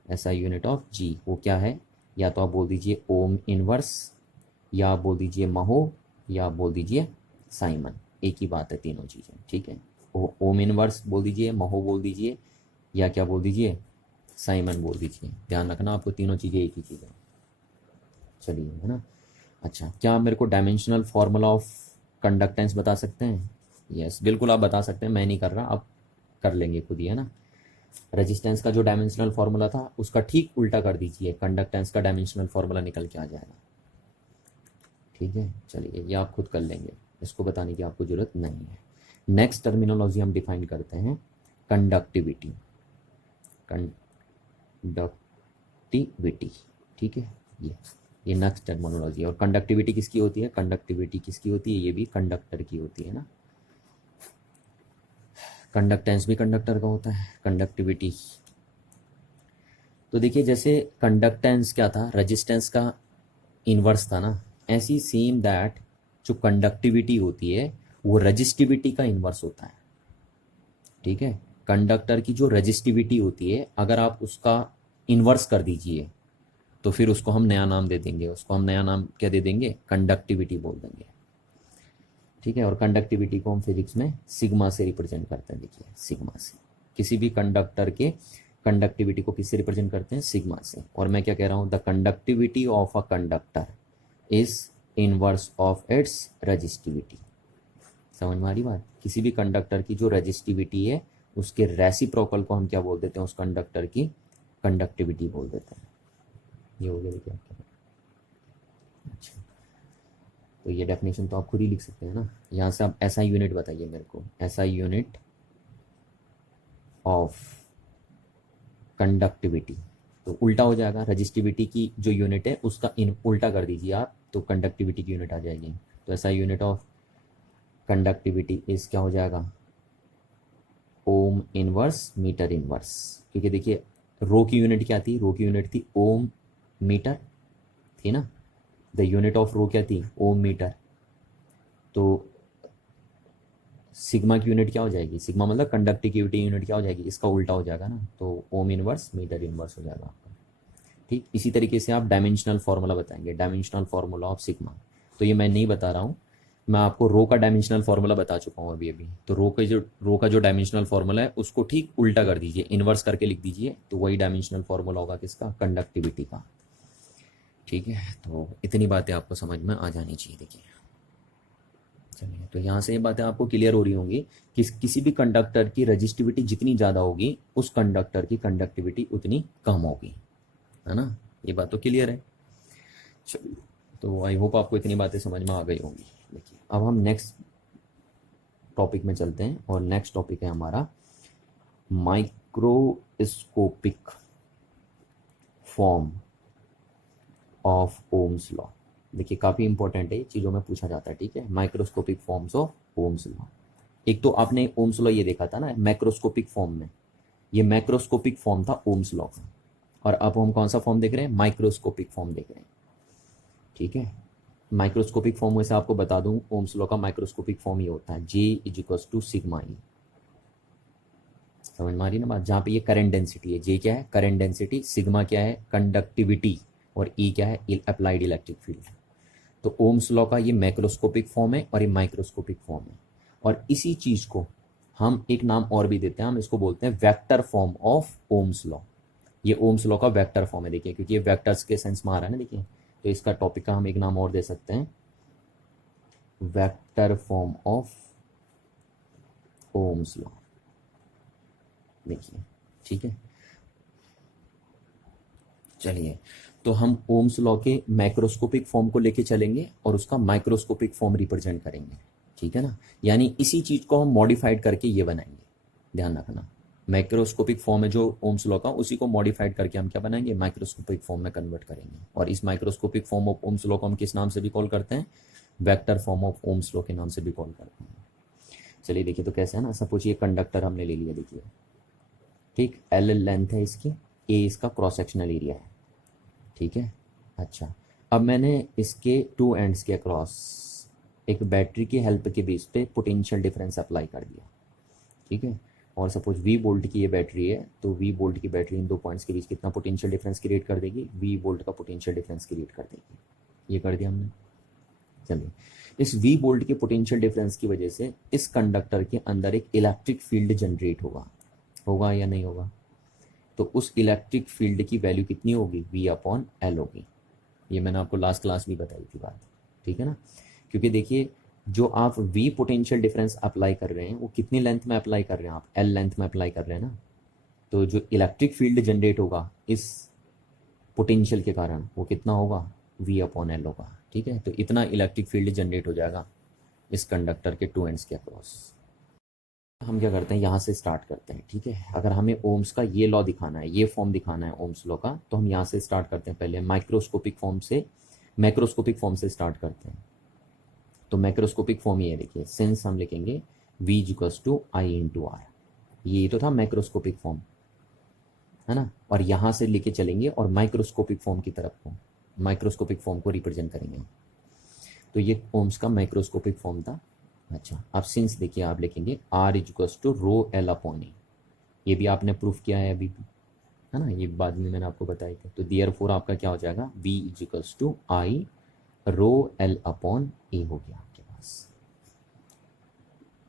SI unit of G वो क्या है, या तो आप बोल दीजिए ओम इनवर्स, या आप बोल दीजिए महो, या आप बोल दीजिए साइमन, एक ही बात है तीनों चीज़ें। ठीक है, ओम इनवर्स बोल दीजिए, महो बोल दीजिए, या क्या बोल दीजिए, साइमन बोल दीजिए। ध्यान रखना आपको तीनों चीज़ें एक ही चीज़ है। चलिए, है ना। अच्छा, क्या आप मेरे को डायमेंशनल फार्मूला ऑफ कंडक्टेंस बता सकते हैं, यस बिल्कुल आप बता सकते हैं, मैं नहीं कर रहा, आप कर लेंगे खुद ही, है ना। रेजिस्टेंस का जो डायमेंशनल फार्मूला था उसका ठीक उल्टा कर दीजिए, कंडक्टेंस का डायमेंशनल फार्मूला निकल के आ जाएगा। ठीक है, चलिए ये आप खुद कर लेंगे, इसको बताने की आपको ज़रूरत नहीं है। नेक्स्ट टर्मिनोलॉजी हम डिफाइन करते हैं, कंडक्टिविटी, कंडक्टिविटी। ठीक है, ये नेक्स्ट टर्मिनोलॉजी है। और कंडक्टिविटी किसकी होती है, कंडक्टिविटी किसकी होती है, ये भी कंडक्टर की होती है ना। कंडक्टेंस भी कंडक्टर का होता है, कंडक्टिविटी। तो देखिए जैसे कंडक्टेंस क्या था, रेजिस्टेंस का इन्वर्स था ना, ऐसी सेम दैट जो कंडक्टिविटी होती है वो रेजिस्टिविटी का इन्वर्स होता है। ठीक है, कंडक्टर की जो रेजिस्टिविटी होती है अगर आप उसका इन्वर्स कर दीजिए तो फिर उसको हम नया नाम दे देंगे, उसको हम नया नाम क्या दे देंगे, कंडक्टिविटी बोल देंगे। ठीक है, और कंडक्टिविटी को हम फिजिक्स में सिग्मा से रिप्रेजेंट करते हैं, देखिए सिग्मा से। किसी भी कंडक्टर के कंडक्टिविटी को किससे रिप्रेजेंट करते हैं, सिग्मा से। और मैं क्या कह रहा हूँ, the conductivity of a conductor is inverse of it's resistivity. समझ में आ रही बात, किसी भी कंडक्टर की जो रेजिस्टिविटी है उसके रेसिप्रोकल को हम क्या बोल देते हैं, उस कंडक्टर की कंडक्टिविटी बोल देते हैं। ये हो गया, देखिए आपके। अच्छा, तो ये डेफिनेशन तो आप खुद ही लिख सकते हैं ना। यहाँ से आप एसआई यूनिट बताइए मेरे को, एसआई यूनिट ऑफ कंडक्टिविटी, तो उल्टा हो जाएगा, रजिस्टिविटी की जो यूनिट है उसका इन उल्टा कर दीजिए आप, तो कंडक्टिविटी की यूनिट आ जाएगी। तो एसआई यूनिट ऑफ कंडक्टिविटी इस क्या हो जाएगा, ओम इनवर्स मीटर इनवर्स। क्योंकि देखिए रो की यूनिट क्या थी, रो की यूनिट थी ओम मीटर, थी ना। द यूनिट ऑफ रो क्या थी, ओम मीटर। तो सिग्मा की यूनिट क्या हो जाएगी, सिग्मा मतलब कंडक्टिविटी यूनिट क्या हो जाएगी, इसका उल्टा हो जाएगा ना, तो ओम इनवर्स मीटर इनवर्स हो जाएगा आपका। ठीक, इसी तरीके से आप डायमेंशनल फार्मूला बताएंगे, डायमेंशनल फार्मूला ऑफ सिग्मा। तो ये मैं नहीं बता रहा हूँ, मैं आपको रो का डायमेंशनल फार्मूला बता चुका हूँ अभी अभी। तो रो का जो डायमेंशनल फार्मूला है उसको ठीक उल्टा कर दीजिए, इन्वर्स करके लिख दीजिए, तो वही डायमेंशनल फार्मूला होगा किसका, कंडक्टिविटी का। ठीक है, तो इतनी बातें आपको समझ में आ जानी चाहिए। देखिए चलिए, तो यहाँ से ये बातें आपको क्लियर हो रही होंगी कि किसी भी कंडक्टर की रजिस्टिविटी जितनी ज़्यादा होगी उस कंडक्टर की कंडक्टिविटी उतनी कम होगी, है ना। ये बात तो क्लियर है। चलिए, तो आई होप आपको इतनी बातें समझ में आ गई होंगी। देखिए अब हम नेक्स्ट टॉपिक में चलते हैं, और नेक्स्ट टॉपिक है हमारा microscopic form of Ohm's law. देखिए काफ़ी इंपॉर्टेंट है, चीज़ों में पूछा जाता है। ठीक है, microscopic forms of Ohm's law. एक तो आपने ओम्स लॉ ये देखा था ना मैक्रोस्कोपिक फॉर्म में, ये मैक्रोस्कोपिक फॉर्म था ओम्स लॉ का, और अब हम कौन सा फॉर्म देख रहे हैं, माइक्रोस्कोपिक फॉर्म देख रहे हैं। ठीक है, माइक्रोस्कोपिक फॉर्म वैसे आपको बता दूं, ओम्स लॉ का माइक्रोस्कोपिक फॉर्म ये होता है J is to sigma E. समझ में आ रही ना बात, जहाँ पे ये करंट डेंसिटी है, J क्या है करंट डेंसिटी, सिग्मा क्या है कंडक्टिविटी, और E क्या है अप्लाइड इलेक्ट्रिक फील्ड। तो ओम्स लॉ का ये मैक्रोस्कोपिक फॉर्म है और ये माइक्रोस्कोपिक फॉर्म है। और इसी चीज को हम एक नाम और भी देते हैं, हम इसको बोलते हैं vector form of Ohm's law. ये ओम्स लॉ का वेक्टर फॉर्म है, देखिए क्योंकि ये वेक्टर्स के सेंस में आ रहा है ना। देखिए तो इसका टॉपिक का हम एक नाम और दे सकते हैं, vector form of Ohm's law. देखिए ठीक है, चलिए तो हम ओम्स लॉ के मैक्रोस्कोपिक फॉर्म को लेके चलेंगे और उसका माइक्रोस्कोपिक फॉर्म रिप्रेजेंट करेंगे। ठीक है ना, यानी इसी चीज को हम मॉडिफाइड करके ये बनाएंगे, ध्यान रखना। मैक्रोस्कोपिक फॉर्म है जो ओम्स लॉ का, उसी को मॉडिफाइड करके हम क्या बनाएंगे, माइक्रोस्कोपिक फॉर्म में कन्वर्ट करेंगे। और इस microscopic form of Ohm's law को हम किस नाम से भी कॉल करते हैं, vector form of Ohm's law के नाम से भी कॉल करते हैं। चलिए देखिए तो कैसे है ना, सपोज ये कंडक्टर हमने ले लिया, देखिए ठीक, L लेंथ है इसकी, A इसका क्रॉस सेक्शनल एरिया है। ठीक है, अच्छा अब मैंने इसके टू एंड्स के अक्रॉस एक बैटरी की हेल्प के बेस पे पोटेंशियल डिफरेंस अप्लाई कर दिया। ठीक है, और सपोज V वोल्ट की ये बैटरी है, तो V वोल्ट की बैटरी इन दो पॉइंट्स के बीच कितना पोटेंशियल डिफरेंस क्रिएट कर देगी, V वोल्ट का पोटेंशियल डिफरेंस क्रिएट कर देगी। ये कर दिया हमने। चलिए, इस V वोल्ट के पोटेंशियल डिफरेंस की वजह से इस कंडक्टर के अंदर एक इलेक्ट्रिक फील्ड जनरेट होगा या नहीं होगा। तो उस इलेक्ट्रिक फील्ड की वैल्यू कितनी होगी, V/L होगी। ये मैंने आपको लास्ट क्लास भी बताई थी बात। ठीक है ना, क्योंकि देखिए जो आप V पोटेंशियल डिफरेंस अप्लाई कर रहे हैं वो कितनी लेंथ में अप्लाई कर रहे हैं, आप L लेंथ में अप्लाई कर रहे हैं ना। तो जो इलेक्ट्रिक फील्ड जनरेट होगा इस पोटेंशियल के कारण वो कितना होगा, V/L होगा। ठीक है, तो इतना इलेक्ट्रिक फील्ड जनरेट हो जाएगा इस कंडक्टर के टू एंड्स के अक्रॉस। हम क्या करते हैं, यहाँ से स्टार्ट करते हैं। ठीक है, अगर हमें ओम्स का ये लॉ दिखाना है, ये फॉर्म दिखाना है ओम्स लॉ का, तो हम यहाँ से स्टार्ट करते हैं। पहले माइक्रोस्कोपिक फॉर्म से मैक्रोस्कोपिक फॉर्म से स्टार्ट करते हैं। तो मैक्रोस्कोपिक फॉर्म ये है, देखिए सिंस हम लिखेंगे V = I/R। ये तो था मैक्रोस्कोपिक फॉर्म, है ना। और यहाँ से लेके चलेंगे और माइक्रोस्कोपिक फॉर्म की तरफ को, माइक्रोस्कोपिक फॉर्म को रिप्रेजेंट करेंगे। तो ये ओम्स का माइक्रोस्कोपिक फॉर्म था। अच्छा अब सिंस देखिए आप लिखेंगे R = ρL/A। ये भी आपने प्रूफ किया है अभी भी, है ना, ये बाद में मैंने आपको बताई थी। तो देयरफॉर आपका क्या हो जाएगा, V = I ρL/A हो गया आपके पास।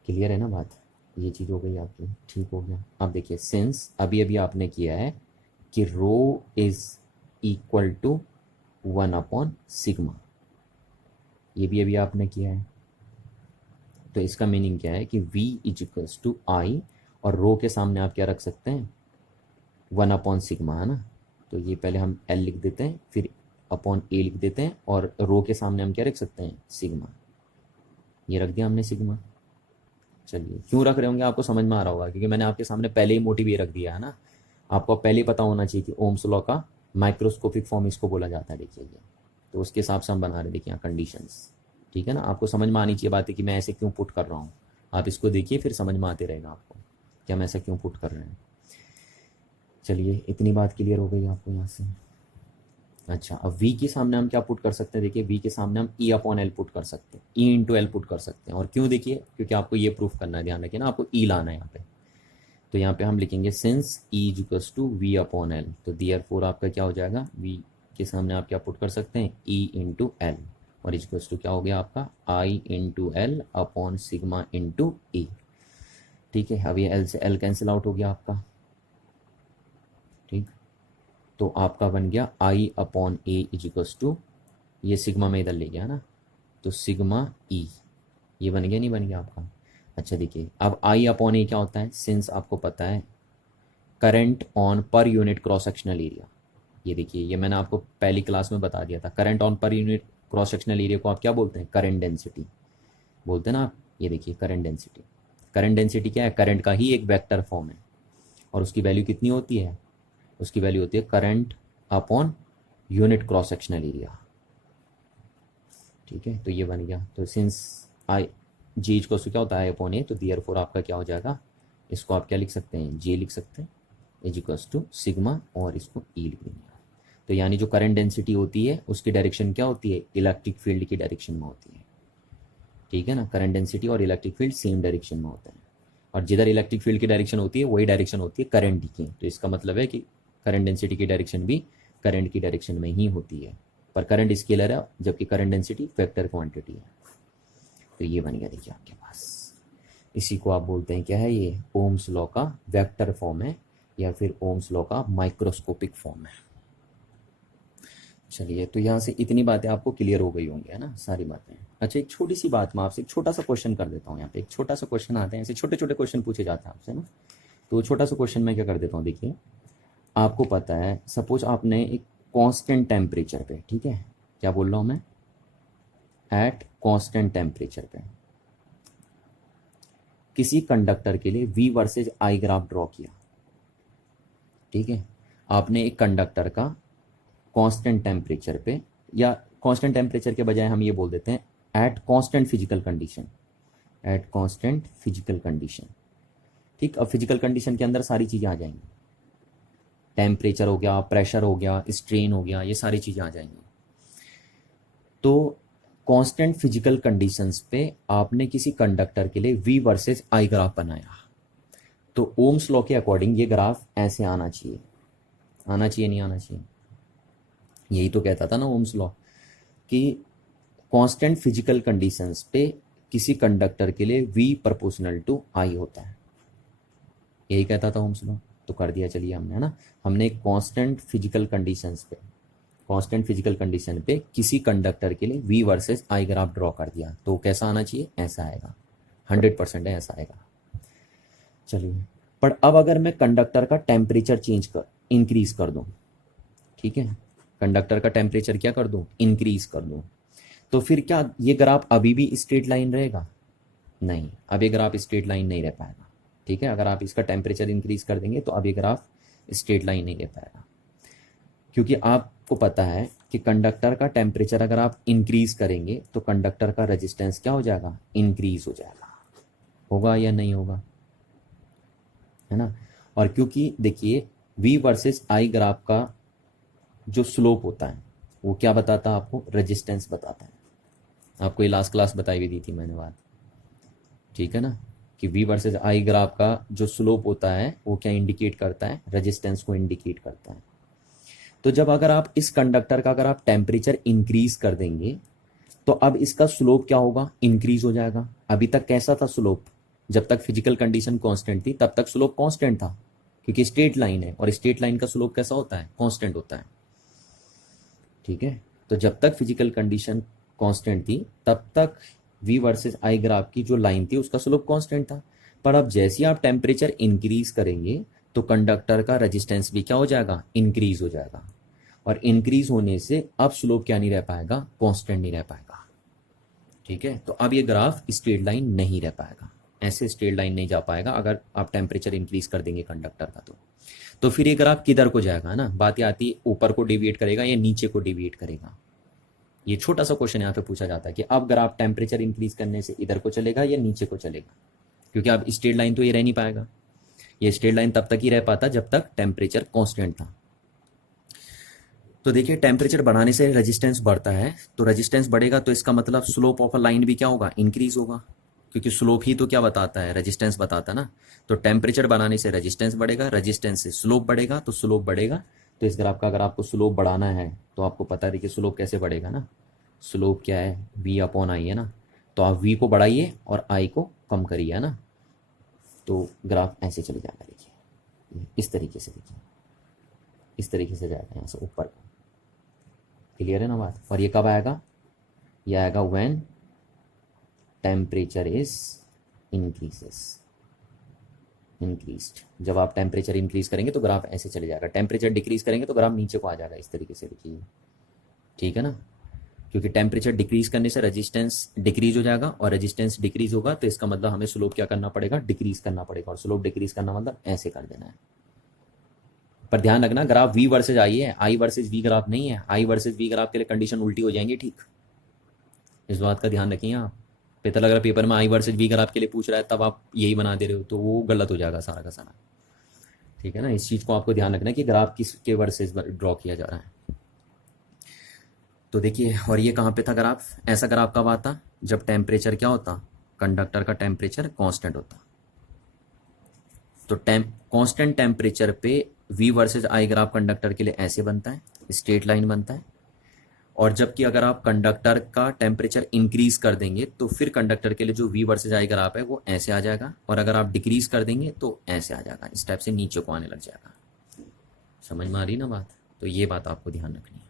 क्लियर है ना बात, ये चीज़ हो गई आपकी, ठीक हो गया। अब देखिए सिंस अभी अभी आपने किया है कि ρ = 1/σ, ये भी अभी आपने किया है। तो इसका मीनिंग क्या है कि V = I और रो के सामने आप क्या रख सकते हैं, 1/σ, है ना। तो ये पहले हम L लिख देते हैं, फिर अपॉन A लिख देते हैं, और रो के सामने हम क्या रख सकते हैं, सिग्मा। ये रख दिया हमने सिग्मा। चलिए क्यों रख रहे होंगे आपको समझ में आ रहा होगा, क्योंकि मैंने आपके सामने पहले ही मोटिव ये रख दिया है ना। आपको पहले ही पता होना चाहिए कि ओम्स लॉ का माइक्रोस्कोपिक फॉर्म इसको बोला जाता है। देखिए ये तो उसके हिसाब से हम बना रहे, देखिए यहाँ कंडीशंस। ठीक है ना, आपको समझ में आनी चाहिए बात है कि मैं ऐसे क्यों पुट कर रहा हूँ। आप इसको देखिए फिर समझ में आते रहेगा आपको कि हम ऐसा क्यों पुट कर रहे हैं। चलिए इतनी बात क्लियर हो गई आपको यहाँ से। अच्छा, अब v के सामने हम क्या पुट कर सकते हैं? देखिए v के सामने हम e अपॉन एल पुट कर सकते हैं, e इंटू एल पुट कर सकते हैं। और क्यों? देखिए क्योंकि आपको ये प्रूफ करना है, ध्यान रखिए ना, आपको e लाना है यहाँ पे। तो यहाँ पे हम लिखेंगे since e equals to V upon L, तो देयरफॉर आपका क्या हो जाएगा? v के सामने आप क्या पुट कर सकते हैं? e इंटू एल, और इक्वल्स टू क्या हो गया आपका? i into L upon sigma into e। ठीक है, अब ये l से l कैंसिल आउट हो गया आपका। ठीक, तो आपका बन गया i upon A equals to, ये सिग्मा में इधर ले गया ना, तो सिग्मा ई, ये बन गया नहीं बन गया आपका? अच्छा देखिए, अब आई अपॉन ए क्या होता है? सिंस आपको पता है current on per unit cross sectional area, ये देखिए ये मैंने आपको पहली क्लास में बता दिया था, current on per unit cross sectional area को आप क्या बोलते हैं? करंट डेंसिटी बोलते हैं ना आप। ये देखिए करंट डेंसिटी, करंट डेंसिटी क्या है? करंट का ही एक वेक्टर फॉर्म है, और उसकी वैल्यू कितनी होती है? उसकी वैल्यू होती है current upon unit cross sectional area. ठीक है, तो ये बन गया। तो सिंस आई जी को क्या होता है? अपॉन ए, तो दियर फोर आपका क्या हो जाएगा? इसको आप क्या लिख सकते हैं? जे लिख सकते हैं, इज इक्वल्स टू सिग्मा, और इसको ई लिख देंगे। तो यानी जो करंट डेंसिटी होती है उसकी डायरेक्शन क्या होती है? इलेक्ट्रिक फील्ड की डायरेक्शन में होती है। ठीक है ना, करंट डेंसिटी और इलेक्ट्रिक फील्ड सेम डायरेक्शन में होता है, और जिधर इलेक्ट्रिक फील्ड की डायरेक्शन होती है वही डायरेक्शन होती है करंट की। तो इसका मतलब है कि करंट डेंसिटी की डायरेक्शन भी करंट की डायरेक्शन में ही होती है, पर करंट स्केलर है जबकि करंट डेंसिटी वेक्टर क्वांटिटी है। तो ये बन गया देखिए आपके पास। इसी को आप बोलते हैं क्या है? ये ओम्स लॉ का वेक्टर फॉर्म है, या फिर ओम्स लॉ का माइक्रोस्कोपिक फॉर्म है। चलिए, तो यहाँ से इतनी बातें आपको क्लियर हो गई होंगी, है ना, सारी बातें। अच्छा, एक छोटी सी बात मैं आपसे एक छोटा सा क्वेश्चन कर देता हूँ। यहाँ पे एक छोटा सा क्वेश्चन आते हैं, ऐसे छोटे छोटे क्वेश्चन पूछे जाते हैं आपसे ना, तो छोटा सा क्वेश्चन मैं क्या कर देता हूँ। देखिए, आपको पता है, सपोज आपने एक कांस्टेंट टेम्परेचर पे, ठीक है, क्या बोल रहा हूँ मैं? एट कांस्टेंट टेम्परेचर पे किसी कंडक्टर के लिए V versus I graph draw किया। ठीक है, आपने एक कंडक्टर का कांस्टेंट टेम्परेचर पे, या कांस्टेंट टेम्परेचर के बजाय हम ये बोल देते हैं at constant physical condition, at constant physical condition. ठीक, अब फिजिकल कंडीशन के अंदर सारी चीज़ें आ जाएंगी, टेम्परेचर हो गया, प्रेशर हो गया, स्ट्रेन हो गया, ये सारी चीज़ें आ जाएंगी। तो कांस्टेंट फिजिकल कंडीशंस पे आपने किसी कंडक्टर के लिए V वर्सेस I ग्राफ बनाया, तो ओम्स लॉ के अकॉर्डिंग ये ग्राफ ऐसे आना चाहिए, आना चाहिए नहीं आना चाहिए? यही तो कहता था ना ओम्स लॉ, कि कांस्टेंट फिजिकल कंडीशंस पे किसी कंडक्टर के लिए V प्रोपोर्शनल टू I होता है, यही कहता था ओम्स लॉ। तो कर दिया, चलिए हमने, है ना, हमने कांस्टेंट फिजिकल कंडीशंस पे, कांस्टेंट फिजिकल कंडीशन पे किसी कंडक्टर के लिए V versus I graph draw कर दिया, तो कैसा आना चाहिए? ऐसा आएगा, 100% है, ऐसा आएगा। चलिए, पर अब अगर मैं कंडक्टर का टेम्परेचर चेंज कर इंक्रीज कर दूं, ठीक है, कंडक्टर का टेम्परेचर क्या कर दूं? इंक्रीज कर दूं, तो फिर क्या ये ग्राफ अभी भी स्ट्रेट लाइन रहेगा? नहीं, अब ये ग्राफ स्ट्रेट लाइन नहीं रह पाएगा। ठीक है, अगर आप इसका टेम्परेचर इंक्रीज कर देंगे तो अब ये ग्राफ स्ट्रेट लाइन नहीं रह पाएगा, क्योंकि आपको पता है कि कंडक्टर का टेम्परेचर अगर आप इंक्रीज करेंगे तो कंडक्टर का रेजिस्टेंस क्या हो जाएगा? इंक्रीज हो जाएगा। होगा या नहीं होगा? है ना। और क्योंकि देखिए V वर्सेस I ग्राफ का जो स्लोप होता है वो क्या बताता है आपको? रेजिस्टेंस बताता है। आपको ये लास्ट क्लास बताई हुई दी थी मैंने बात, ठीक है ना, कि V वर्सेस I ग्राफ का जो स्लोप होता है वो क्या इंडिकेट करता है? रेजिस्टेंस को इंडिकेट करता है। तो जब अगर आप इस कंडक्टर का अगर आप टेम्परेचर इंक्रीज कर देंगे तो अब इसका स्लोप क्या होगा? इंक्रीज हो जाएगा। अभी तक कैसा था स्लोप? जब तक फिजिकल कंडीशन कांस्टेंट थी तब तक स्लोप कांस्टेंट था, क्योंकि स्ट्रेट लाइन है, और स्ट्रेट लाइन का स्लोप कैसा होता है? कांस्टेंट होता है। ठीक है, तो जब तक फिजिकल कंडीशन कांस्टेंट थी तब तक V वर्सेस I ग्राफ की जो लाइन थी उसका स्लोप कांस्टेंट था। पर अब जैसे ही आप टेम्परेचर इंक्रीज करेंगे तो कंडक्टर का रेजिस्टेंस भी क्या हो जाएगा? इंक्रीज हो जाएगा, और इंक्रीज होने से अब स्लोप क्या नहीं रह पाएगा? कांस्टेंट नहीं रह पाएगा। ठीक है, तो अब ये ग्राफ स्ट्रेट लाइन नहीं रह पाएगा, ऐसे स्ट्रेट लाइन नहीं जा पाएगा अगर आप टेम्परेचर इंक्रीज कर देंगे कंडक्टर का। तो फिर ये ग्राफ किधर को जाएगा ना? बात ये आती है ऊपर को डेविएट करेगा या नीचे को डेविएट करेगा। ये छोटा सा क्वेश्चन यहाँ पे पूछा जाता है कि अब ग्राफ टेम्परेचर इंक्रीज करने से इधर को चलेगा या नीचे को चलेगा, क्योंकि अब स्ट्रेट लाइन तो ये रह नहीं पाएगा। ये स्ट्रेट लाइन तब तक ही रह पाता जब तक टेम्परेचर कांस्टेंट था। तो देखिए टेम्परेचर बढ़ाने से रेजिस्टेंस बढ़ता है, तो रेजिस्टेंस बढ़ेगा तो इसका मतलब स्लोप ऑफ अ लाइन भी क्या होगा, इंक्रीज होगा, क्योंकि स्लोप ही तो क्या बताता है, रेजिस्टेंस बताता है ना। तो टेम्परेचर बढ़ाने से रेजिस्टेंस बढ़ेगा, रेजिस्टेंस से स्लोप बढ़ेगा, तो स्लोप बढ़ेगा। तो इस ग्राफ का अगर आपको स्लोप बढ़ाना है तो आपको पता है देखिए स्लोप कैसे बढ़ेगा ना, स्लोप क्या है, वी अपॉन आई है ना। तो आप वी को बढ़ाइए और आई को कम करिए, है ना। तो ग्राफ ऐसे चले जाएगा, देखिए इस तरीके से, देखिए इस तरीके से जाएगा यहाँ से ऊपर को। क्लियर है ना बात। और ये कब आएगा, ये आएगा when temperature is increases, increased. जब आप टेम्परेचर इंक्रीज करेंगे तो ग्राफ ऐसे चले जाएगा, टेम्परेचर डिक्रीज करेंगे तो ग्राफ नीचे को आ जाएगा इस तरीके से, देखिए ठीक है ना। क्योंकि टेम्परेचर डिक्रीज करने से रेजिस्टेंस डिक्रीज हो जाएगा, और रेजिस्टेंस डिक्रीज होगा तो इसका मतलब हमें स्लोप क्या करना पड़ेगा, डिक्रीज करना पड़ेगा। और स्लोप डिक्रीज करना मतलब ऐसे कर देना है। पर ध्यान रखना ग्राफ वी वर्सेज आई है, आई वर्सेज वी ग्राफ नहीं है। आई वर्सेज वी ग्राफ के लिए कंडीशन उल्टी हो जाएंगी, ठीक, इस बात का ध्यान रखिए आप। पता लग रहा पेपर में आई वर्सेज वी ग्राफ के लिए पूछ रहा है तब आप यही बना दे रहे हो, तो वो गलत हो जाएगा सारा का सारा, ठीक है ना। इस चीज़ को आपको ध्यान रखना है कि ग्राफ किस के वर्सेज ड्रॉ किया जा रहा है। तो देखिए, और ये कहाँ पे था ग्राफ, ऐसा ग्राफ कब आता, जब टेम्परेचर क्या होता, कंडक्टर का टेम्परेचर कांस्टेंट होता। तो कांस्टेंट टेम्परेचर पे V versus I graph conductor के लिए ऐसे बनता है, स्ट्रेट लाइन बनता है। और जबकि अगर आप कंडक्टर का टेम्परेचर इंक्रीज कर देंगे तो फिर कंडक्टर के लिए जो वी वर्सेज आई ग्राफ है वो ऐसे आ जाएगा, और अगर आप डिक्रीज कर देंगे तो ऐसे आ जाएगा, इस टाइप से नीचे को आने लग जाएगा। समझ में आ रही ना बात। तो ये बात आपको ध्यान रखनी है।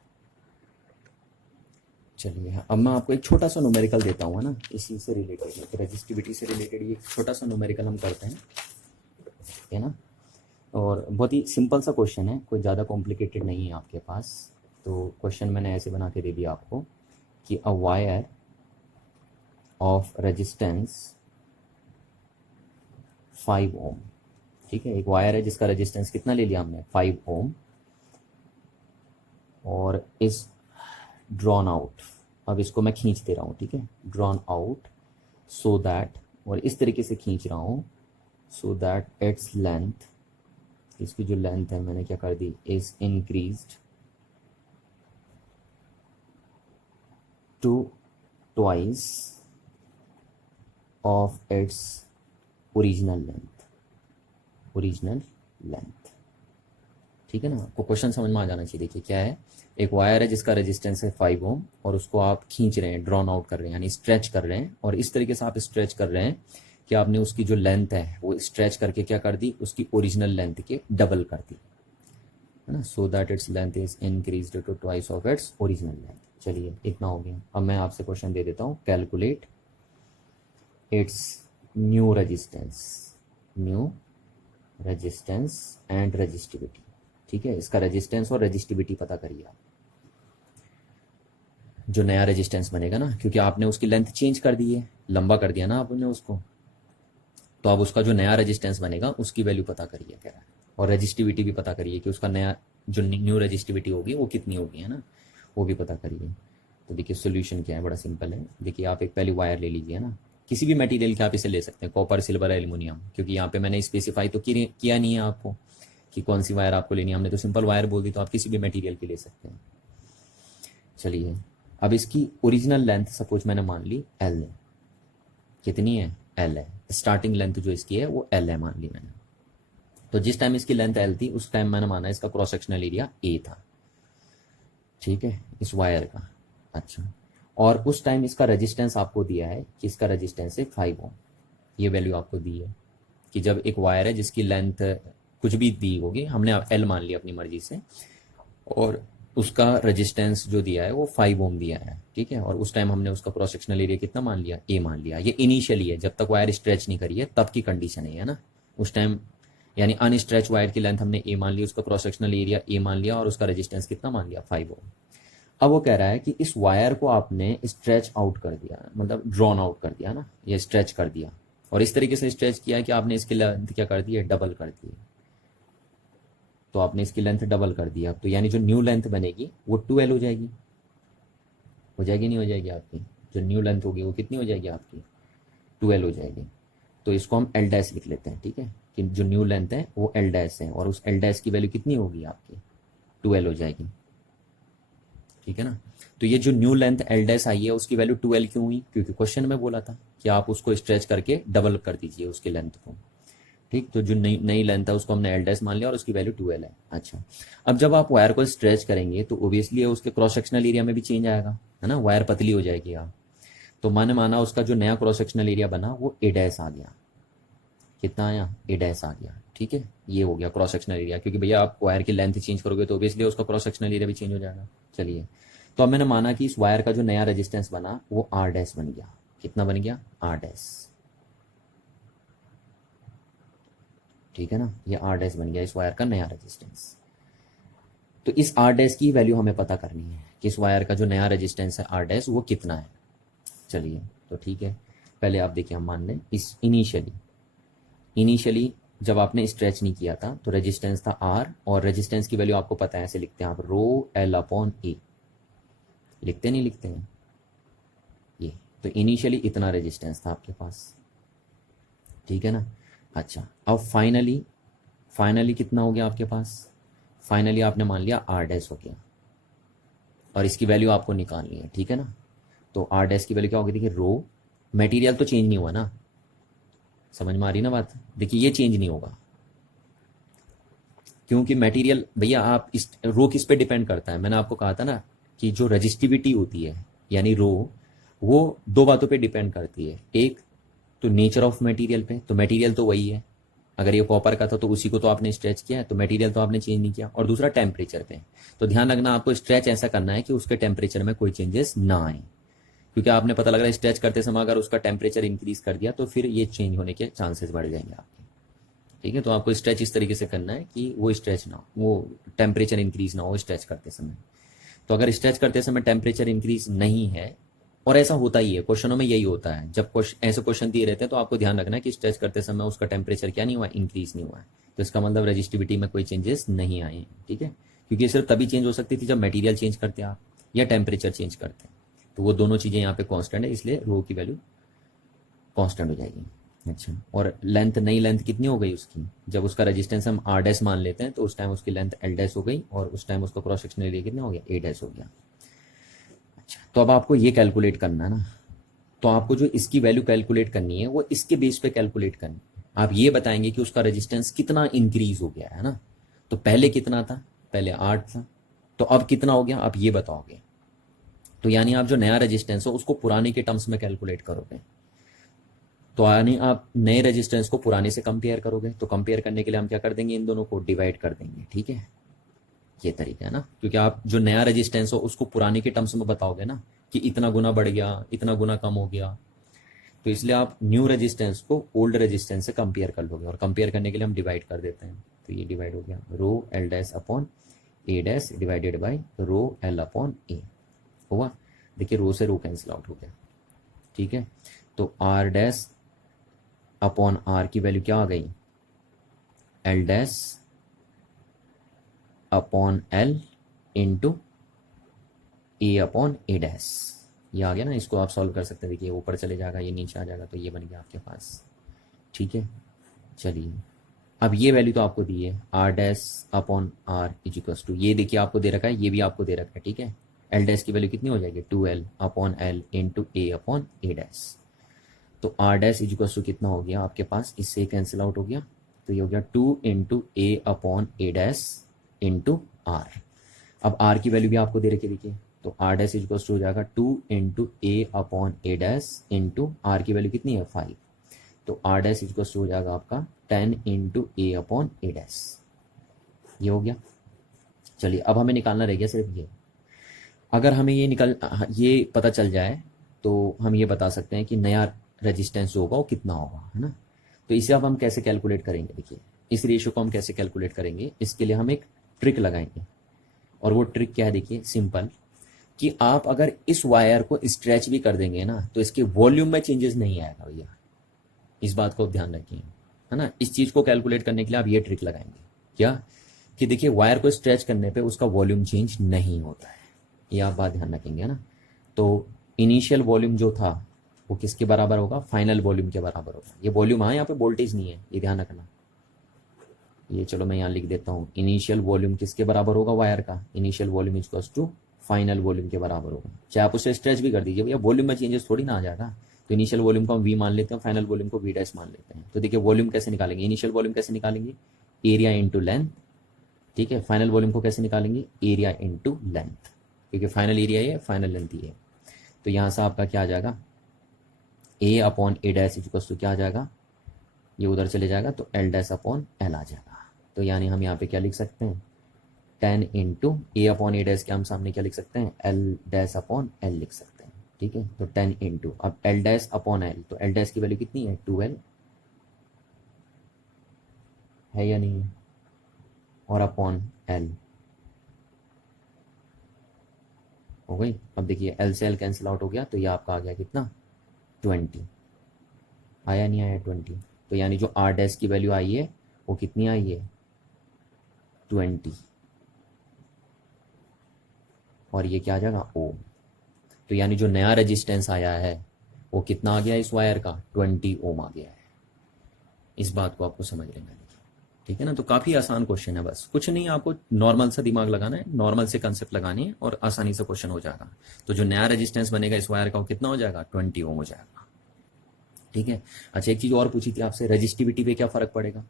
चलिए अब मैं आपको एक छोटा सा न्यूमेरिकल देता हूँ, है ना, इसी से रिलेटेड, रेजिस्टिविटी से रिलेटेड ये छोटा सा न्यूमेरिकल हम करते हैं, है ना। और बहुत ही सिंपल सा क्वेश्चन है, कोई ज़्यादा कॉम्प्लिकेटेड नहीं है आपके पास। तो क्वेश्चन मैंने ऐसे बना के दे दिया आपको कि अ वायर ऑफ रेजिस्टेंस 5 ओम, ठीक है, एक वायर है जिसका रेजिस्टेंस कितना ले लिया हमने, 5 ओम, और इस ड्रॉन आउट, अब इसको मैं खींच दे रहा हूँ, ठीक है, ड्रॉन आउट सो दैट, और इस तरीके से खींच रहा हूँ सो दैट इट्स लेंथ, इसकी जो लेंथ है मैंने क्या कर दी, is increased to twice of its original length, original length, ठीक है ना। आपको क्वेश्चन समझ में आ जाना चाहिए। देखिए क्या है, एक वायर है जिसका रेजिस्टेंस है 5 ओम, और उसको आप खींच रहे हैं, ड्रॉन आउट कर रहे हैं, यानी स्ट्रेच कर रहे हैं, और इस तरीके से आप स्ट्रेच कर रहे हैं कि आपने उसकी जो लेंथ है वो स्ट्रेच करके क्या कर दी, उसकी ओरिजिनल लेंथ के डबल कर दी, है ना। So that its length is increased to twice of its original length. चलिए इतना हो गया। अब मैं आपसे क्वेश्चन दे देता हूँ, calculate its new resistance, new resistance and resistivity, ठीक है। इसका रेजिस्टेंस और रेजिस्टिविटी पता करिए आप, जो नया रेजिस्टेंस बनेगा ना, क्योंकि आपने उसकी लेंथ चेंज कर दी है, लंबा कर दिया ना आपने उसको, तो अब उसका जो नया रेजिस्टेंस बनेगा उसकी वैल्यू पता करिए कह रहा है। और रेजिस्टिविटी भी पता करिए कि उसका नया जो न्यू रेजिस्टिविटी होगी वो कितनी होगी, है ना, वो भी पता करिए। तो देखिए सोल्यूशन क्या है, बड़ा सिंपल है। देखिए आप एक पहली वायर ले लीजिए ना, किसी भी मटेरियल के आप इसे ले सकते हैं, कॉपर, सिल्वर, एल्युमिनियम, क्योंकि यहाँ पे मैंने स्पेसिफाई तो किया नहीं है आपको कि कौन सी वायर आपको लेनी है, हमने तो सिंपल वायर बोल दी, तो आप किसी भी मटेरियल की ले सकते हैं। चलिए अब इसकी ओरिजिनल लेंथ सपोज मैंने मान ली एल है, कितनी है, एल है, स्टार्टिंग लेंथ जो इसकी है वो एल है मान ली मैंने। तो जिस टाइम इसकी लेंथ एल थी उस टाइम मैंने माना इसका क्रॉस सेक्शनल एरिया ए था, ठीक है, इस वायर का। अच्छा, और उस टाइम इसका रेजिस्टेंस आपको दिया है कि इसका रेजिस्टेंस है 5 ओम, ये वैल्यू आपको दी है कि जब एक वायर है जिसकी लेंथ कुछ भी दी होगी, हमने एल मान लिया अपनी मर्जी से, और उसका रेजिस्टेंस जो दिया है वो 5 ओम दिया है, ठीक है, और उस टाइम हमने उसका क्रॉस सेक्शनल एरिया कितना मान लिया, ए मान लिया। ये इनिशियली है, जब तक वायर स्ट्रेच नहीं करी है तब की कंडीशन है ना, उस टाइम यानी अनस्ट्रेच वायर की लेंथ हमने ए मान ली, उसका क्रॉस सेक्शनल एरिया ए मान लिया, और उसका रेजिस्टेंस कितना मान लिया, 5 ओम। अब वो कह रहा है कि इस वायर को आपने स्ट्रेच आउट कर दिया, मतलब ड्रॉन आउट कर दिया ना, ये स्ट्रेच कर दिया, और इस तरीके से स्ट्रेच किया कि आपने इसकी लेंथ क्या कर दी है, डबल कर दी है। तो आपने इसकी लेंथ डबल कर दिया, तो यानी जो न्यू लेंथ बनेगी वो 2L हो जाएगी नहीं हो जाएगी आपकी, जो न्यू लेंथ होगी वो कितनी हो जाएगी आपकी, 2L हो जाएगी। तो इसको हम L डैश लिख लेते हैं, ठीक है, कि जो न्यू लेंथ है वो L डैश है, और उस L डैश की वैल्यू कितनी होगी आपकी, 2L हो जाएगी। ठीक है ना। तो ये जो new length L dash I है उसकी वैल्यू 2L क्यों हुई, क्योंकि क्वेश्चन में बोला था कि आप उसको स्ट्रेच करके डबल कर दीजिए उसकी लेंथ को। ठीक, तो जो नई नई लेंथ है उसको हमने एल डैश मान लिया और उसकी वैल्यू 2L है। अच्छा, अब जब आप वायर को स्ट्रेच करेंगे तो ओबियसली उसके क्रॉस सेक्शनल एरिया में भी चेंज आएगा, है ना, वायर पतली हो जाएगी। आप तो माने माना उसका जो नया क्रॉस सेक्शनल एरिया बना वो ए डैश आ गया। कितना आया, ए डैश आ गया। ठीक है, ये हो गया क्रॉस सेक्शनल एरिया, क्योंकि भैया आप वायर की लेंथ चेंज करोगे तो ओबियसली उसका क्रॉस सेक्शनल एरिया भी चेंज हो जाएगा। चलिए, तो अब मैंने माना कि इस वायर का जो नया रेजिस्टेंस बना वो आर डैश बन गया। कितना बन गया, आर डैश। ठीक है ना, ये आर डैश बन गया इस वायर का नया रेजिस्टेंस। तो इस आर डैश की वैल्यू हमें पता करनी है कि इस वायर का जो नया रेजिस्टेंस है आर डैश वो कितना है। चलिए, तो ठीक है, पहले आप देखिए, हम मान लें इस इनिशियली जब आपने स्ट्रेच नहीं किया था तो रेजिस्टेंस था आर, और रेजिस्टेंस की वैल्यू आपको पता है, ऐसे लिखते हैं आप, रो एल अपॉन ए। लिखते नहीं लिखते हैं ये। तो इनिशियली इतना रेजिस्टेंस था आपके पास। ठीक है ना। अच्छा, अब फाइनली कितना हो गया आपके पास, फाइनली आपने मान लिया आर डैश हो गया, और इसकी वैल्यू आपको निकालनी है। ठीक है ना, तो आर डैश की वैल्यू क्या होगी, देखिए रो, मटेरियल तो चेंज नहीं हुआ ना, समझ में आ रही ना बात। देखिए ये चेंज नहीं होगा, क्योंकि मटेरियल भैया आप इस रो किस पे डिपेंड करता है, मैंने आपको कहा था ना कि जो रजिस्टिविटी होती है यानी रो, वो दो बातों पे डिपेंड करती है। एक तो नेचर ऑफ मटेरियल पे, तो मटेरियल तो वही है, अगर ये कॉपर का था तो उसी को तो आपने स्ट्रेच किया है, तो मटेरियल तो आपने चेंज नहीं किया। और दूसरा टेम्परेचर पे, तो ध्यान रखना आपको स्ट्रेच ऐसा करना है कि उसके टेम्परेचर में कोई चेंजेस ना आए, क्योंकि आपने पता लग रहा है स्ट्रेच करते समय अगर उसका टेम्परेचर इंक्रीज कर दिया तो फिर ये चेंज होने के चांसेस बढ़ जाएंगे आपके। ठीक है, तो आपको स्ट्रेच इस तरीके से करना है कि वो स्ट्रेच ना हो, वो टेम्परेचर इंक्रीज ना हो स्ट्रेच करते समय। तो अगर स्ट्रेच करते समय टेम्परेचर इंक्रीज नहीं है, और ऐसा होता ही है क्वेश्चनों में, यही होता है जब ऐसे क्वेश्चन दिए रहते हैं तो आपको ध्यान रखना है कि स्ट्रेच करते समय उसका टेम्परेचर क्या नहीं हुआ, इंक्रीज नहीं हुआ है, तो इसका मतलब रजिस्टिविटी में कोई चेंजेस नहीं आए हैं। ठीक है, क्योंकि ये सिर्फ तभी चेंज हो सकती थी जब मटेरियल चेंज करते आप या टेम्परेचर चेंज करते हैं, तो वो दोनों चीज़ें यहाँ पे कांस्टेंट है, इसलिए रो की वैल्यू कांस्टेंट हो जाएगी। अच्छा, और लेंथ, नई लेंथ कितनी हो गई उसकी, जब उसका रेजिस्टेंस हम आर डैश मान लेते हैं तो उस टाइम उसकी लेंथ एल डैश हो गई, और उस टाइम उसका क्रॉस सेक्शनल एरिया कितना हो गया, ए डैश हो गया। अच्छा, तो अब आपको ये कैलकुलेट करना है ना, तो आपको जो इसकी वैल्यू कैलकुलेट करनी है वो इसके बेस पे कैलकुलेट करनी है। आप ये बताएंगे कि उसका रेजिस्टेंस कितना इंक्रीज हो गया है ना, तो पहले कितना था, पहले 8 था, तो अब कितना हो गया आप ये बताओगे। तो यानी आप जो नया रेजिस्टेंस हो उसको पुराने के टर्म्स में कैलकुलेट करोगे, तो यानी आप नए रेजिस्टेंस को पुराने से कंपेयर करोगे, तो कंपेयर करने के लिए हम क्या कर देंगे, इन दोनों को डिवाइड कर देंगे। ठीक है, ये तरीका है ना, क्योंकि आप जो नया रेजिस्टेंस हो उसको पुराने के टर्म्स में बताओगे ना कि इतना गुना बढ़ गया, इतना गुना कम हो गया, तो इसलिए आप न्यू रेजिस्टेंस को ओल्ड रेजिस्टेंस से कंपेयर कर लोगे, और कंपेयर करने के लिए हम डिवाइड कर देते हैं। तो ये डिवाइड हो गया, rho L dash upon A dash divided by rho L upon A हुआ। देखिए रो से रो कैंसिल आउट हो गया। ठीक है, तो आर डैश अपॉन आर की वैल्यू क्या आ गई, L dash upon L into A upon A dash, ये आ गया ना। इसको आप सॉल्व कर सकते हैं, देखिए ऊपर चले जाएगा, ये नीचे आ जाएगा, तो ये बन गया आपके पास। ठीक है, चलिए, अब ये वैल्यू तो आपको दी है, R dash upon R equals to, ये देखिए आपको दे रखा है, ये भी आपको दे रखा है। ठीक है, एल डैश की वैल्यू कितनी हो जाएगी, 2L upon L into A upon A dash, तो आर डैश इजिकल्स टू कितना हो गया आपके पास, इससे कैंसिल आउट हो गया, तो ये हो गया 2 into A upon A dash into R. अब आर की वैल्यू भी आपको दे रखी है, देखिए, तो आर डैश इजिकल्स टू हो जाएगा 2 into A upon A dash into R की वैल्यू कितनी है 5, तो आर डैश इजिकल्स टू हो जाएगा आपका 10 into A upon A dash. ये हो गया। चलिए, अब हमें निकालना रह गया सिर्फ ये। अगर हमें ये पता चल जाए तो हम ये बता सकते हैं कि नया रेजिस्टेंस जो होगा वो कितना होगा, है ना। तो इसे अब हम कैसे कैलकुलेट करेंगे, देखिए इस रेशियो को हम कैसे कैलकुलेट करेंगे, इसके लिए हम एक ट्रिक लगाएंगे, और वो ट्रिक क्या है, देखिए सिंपल, कि आप अगर इस वायर को स्ट्रेच भी कर देंगे ना तो इसके वॉल्यूम में चेंजेस नहीं आएगा भैया, इस बात को ध्यान रखिए, है ना। इस चीज़ को कैलकुलेट करने के लिए आप ये ट्रिक लगाएंगे, क्या, कि देखिए वायर को स्ट्रेच करने पे उसका वॉल्यूम चेंज नहीं होता है, ये आप बात ध्यान रखेंगे, है ना। तो इनिशियल वॉल्यूम जो था वो किसके बराबर होगा, फाइनल वॉल्यूम के बराबर होगा। ये वॉल्यूम, हाँ यहाँ पे वोल्टेज नहीं है, ये ध्यान रखना। ये चलो मैं यहाँ लिख देता हूँ, इनिशियल वॉल्यूम किसके बराबर होगा वायर का, initial volume equals to final volume के बराबर होगा। चाहे आप उसे स्ट्रेच भी कर दीजिए, भैया वॉल्यूम में चेंजेस थोड़ी ना आ जाएगा। तो इनिशियल वॉल्यूम को हम वी मान लेते हैं, फाइनल वॉल्यूम को वी डैश मान लेते हैं। तो देखिए वॉल्यूम कैसे निकालेंगे, इनिशियल वॉल्यूम कैसे निकालेंगे, एरिया इंटू लेंथ, ठीक है। फाइनल वॉल्यूम को कैसे निकालेंगे, एरिया इंटू लेंथ, क्योंकि फाइनल एरिया ये फाइनल लेंथ ही है। तो यहाँ से आपका क्या आ जाएगा, A upon A dash equals to क्या आ जाएगा, ये उधर चले जाएगा तो एल डैश अपॉन एल आ जाएगा। तो यानी हम यहाँ पे क्या लिख सकते हैं, 10 into A upon A dash के हम सामने क्या लिख सकते हैं, एल डैश अपॉन एल लिख सकते हैं, ठीक है। तो 10 इंटू, अब एल डैश अपॉन एल, तो एल डैश की वैल्यू कितनी है, 12 है या नहीं है, और अपॉन एल हो गई। अब देखिए एल से एल कैंसिल आउट हो गया, तो ये आपका आ गया कितना, 20 आया, नहीं आया 20। तो यानी जो आर डैश की वैल्यू आई है वो कितनी आई है, 20, और ये क्या आ जाएगा, ओम। तो यानी जो नया रेजिस्टेंस आया है वो कितना आ गया इस वायर का, 20 ओम आ गया है। इस बात को आपको समझ लेना है, ठीक है ना। तो काफ़ी आसान क्वेश्चन है, बस कुछ नहीं, आपको नॉर्मल सा दिमाग लगाना है, नॉर्मल से कंसेप्ट लगाने हैं और आसानी से क्वेश्चन हो जाएगा। तो जो नया रेजिस्टेंस बनेगा इस वायर का वो कितना हो जाएगा, 20 ओम हो जाएगा, ठीक है। अच्छा एक चीज़ और पूछी थी आपसे, रजिस्टिविटी पे क्या फ़र्क पड़ेगा।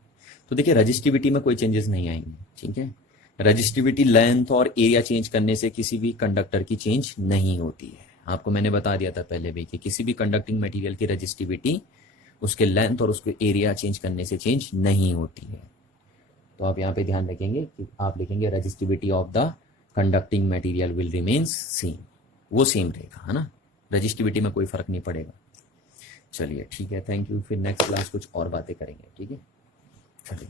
तो देखिए रजिस्टिविटी में कोई चेंजेस नहीं आएंगे, ठीक है। रजिस्टिविटी लेंथ और एरिया चेंज करने से किसी भी कंडक्टर की चेंज नहीं होती है। आपको मैंने बता दिया था पहले भी कि किसी भी कंडक्टिंग मटेरियल की रजिस्टिविटी उसके लेंथ और उसके एरिया चेंज करने से चेंज नहीं होती है। तो आप यहाँ पे ध्यान रखेंगे कि आप लिखेंगे resistivity of the conducting material will remains same, वो सेम रहेगा, है ना। रजिस्टिविटी में कोई फर्क नहीं पड़ेगा। चलिए ठीक है, थैंक यू। फिर नेक्स्ट क्लास कुछ और बातें करेंगे, ठीक है, चलिए।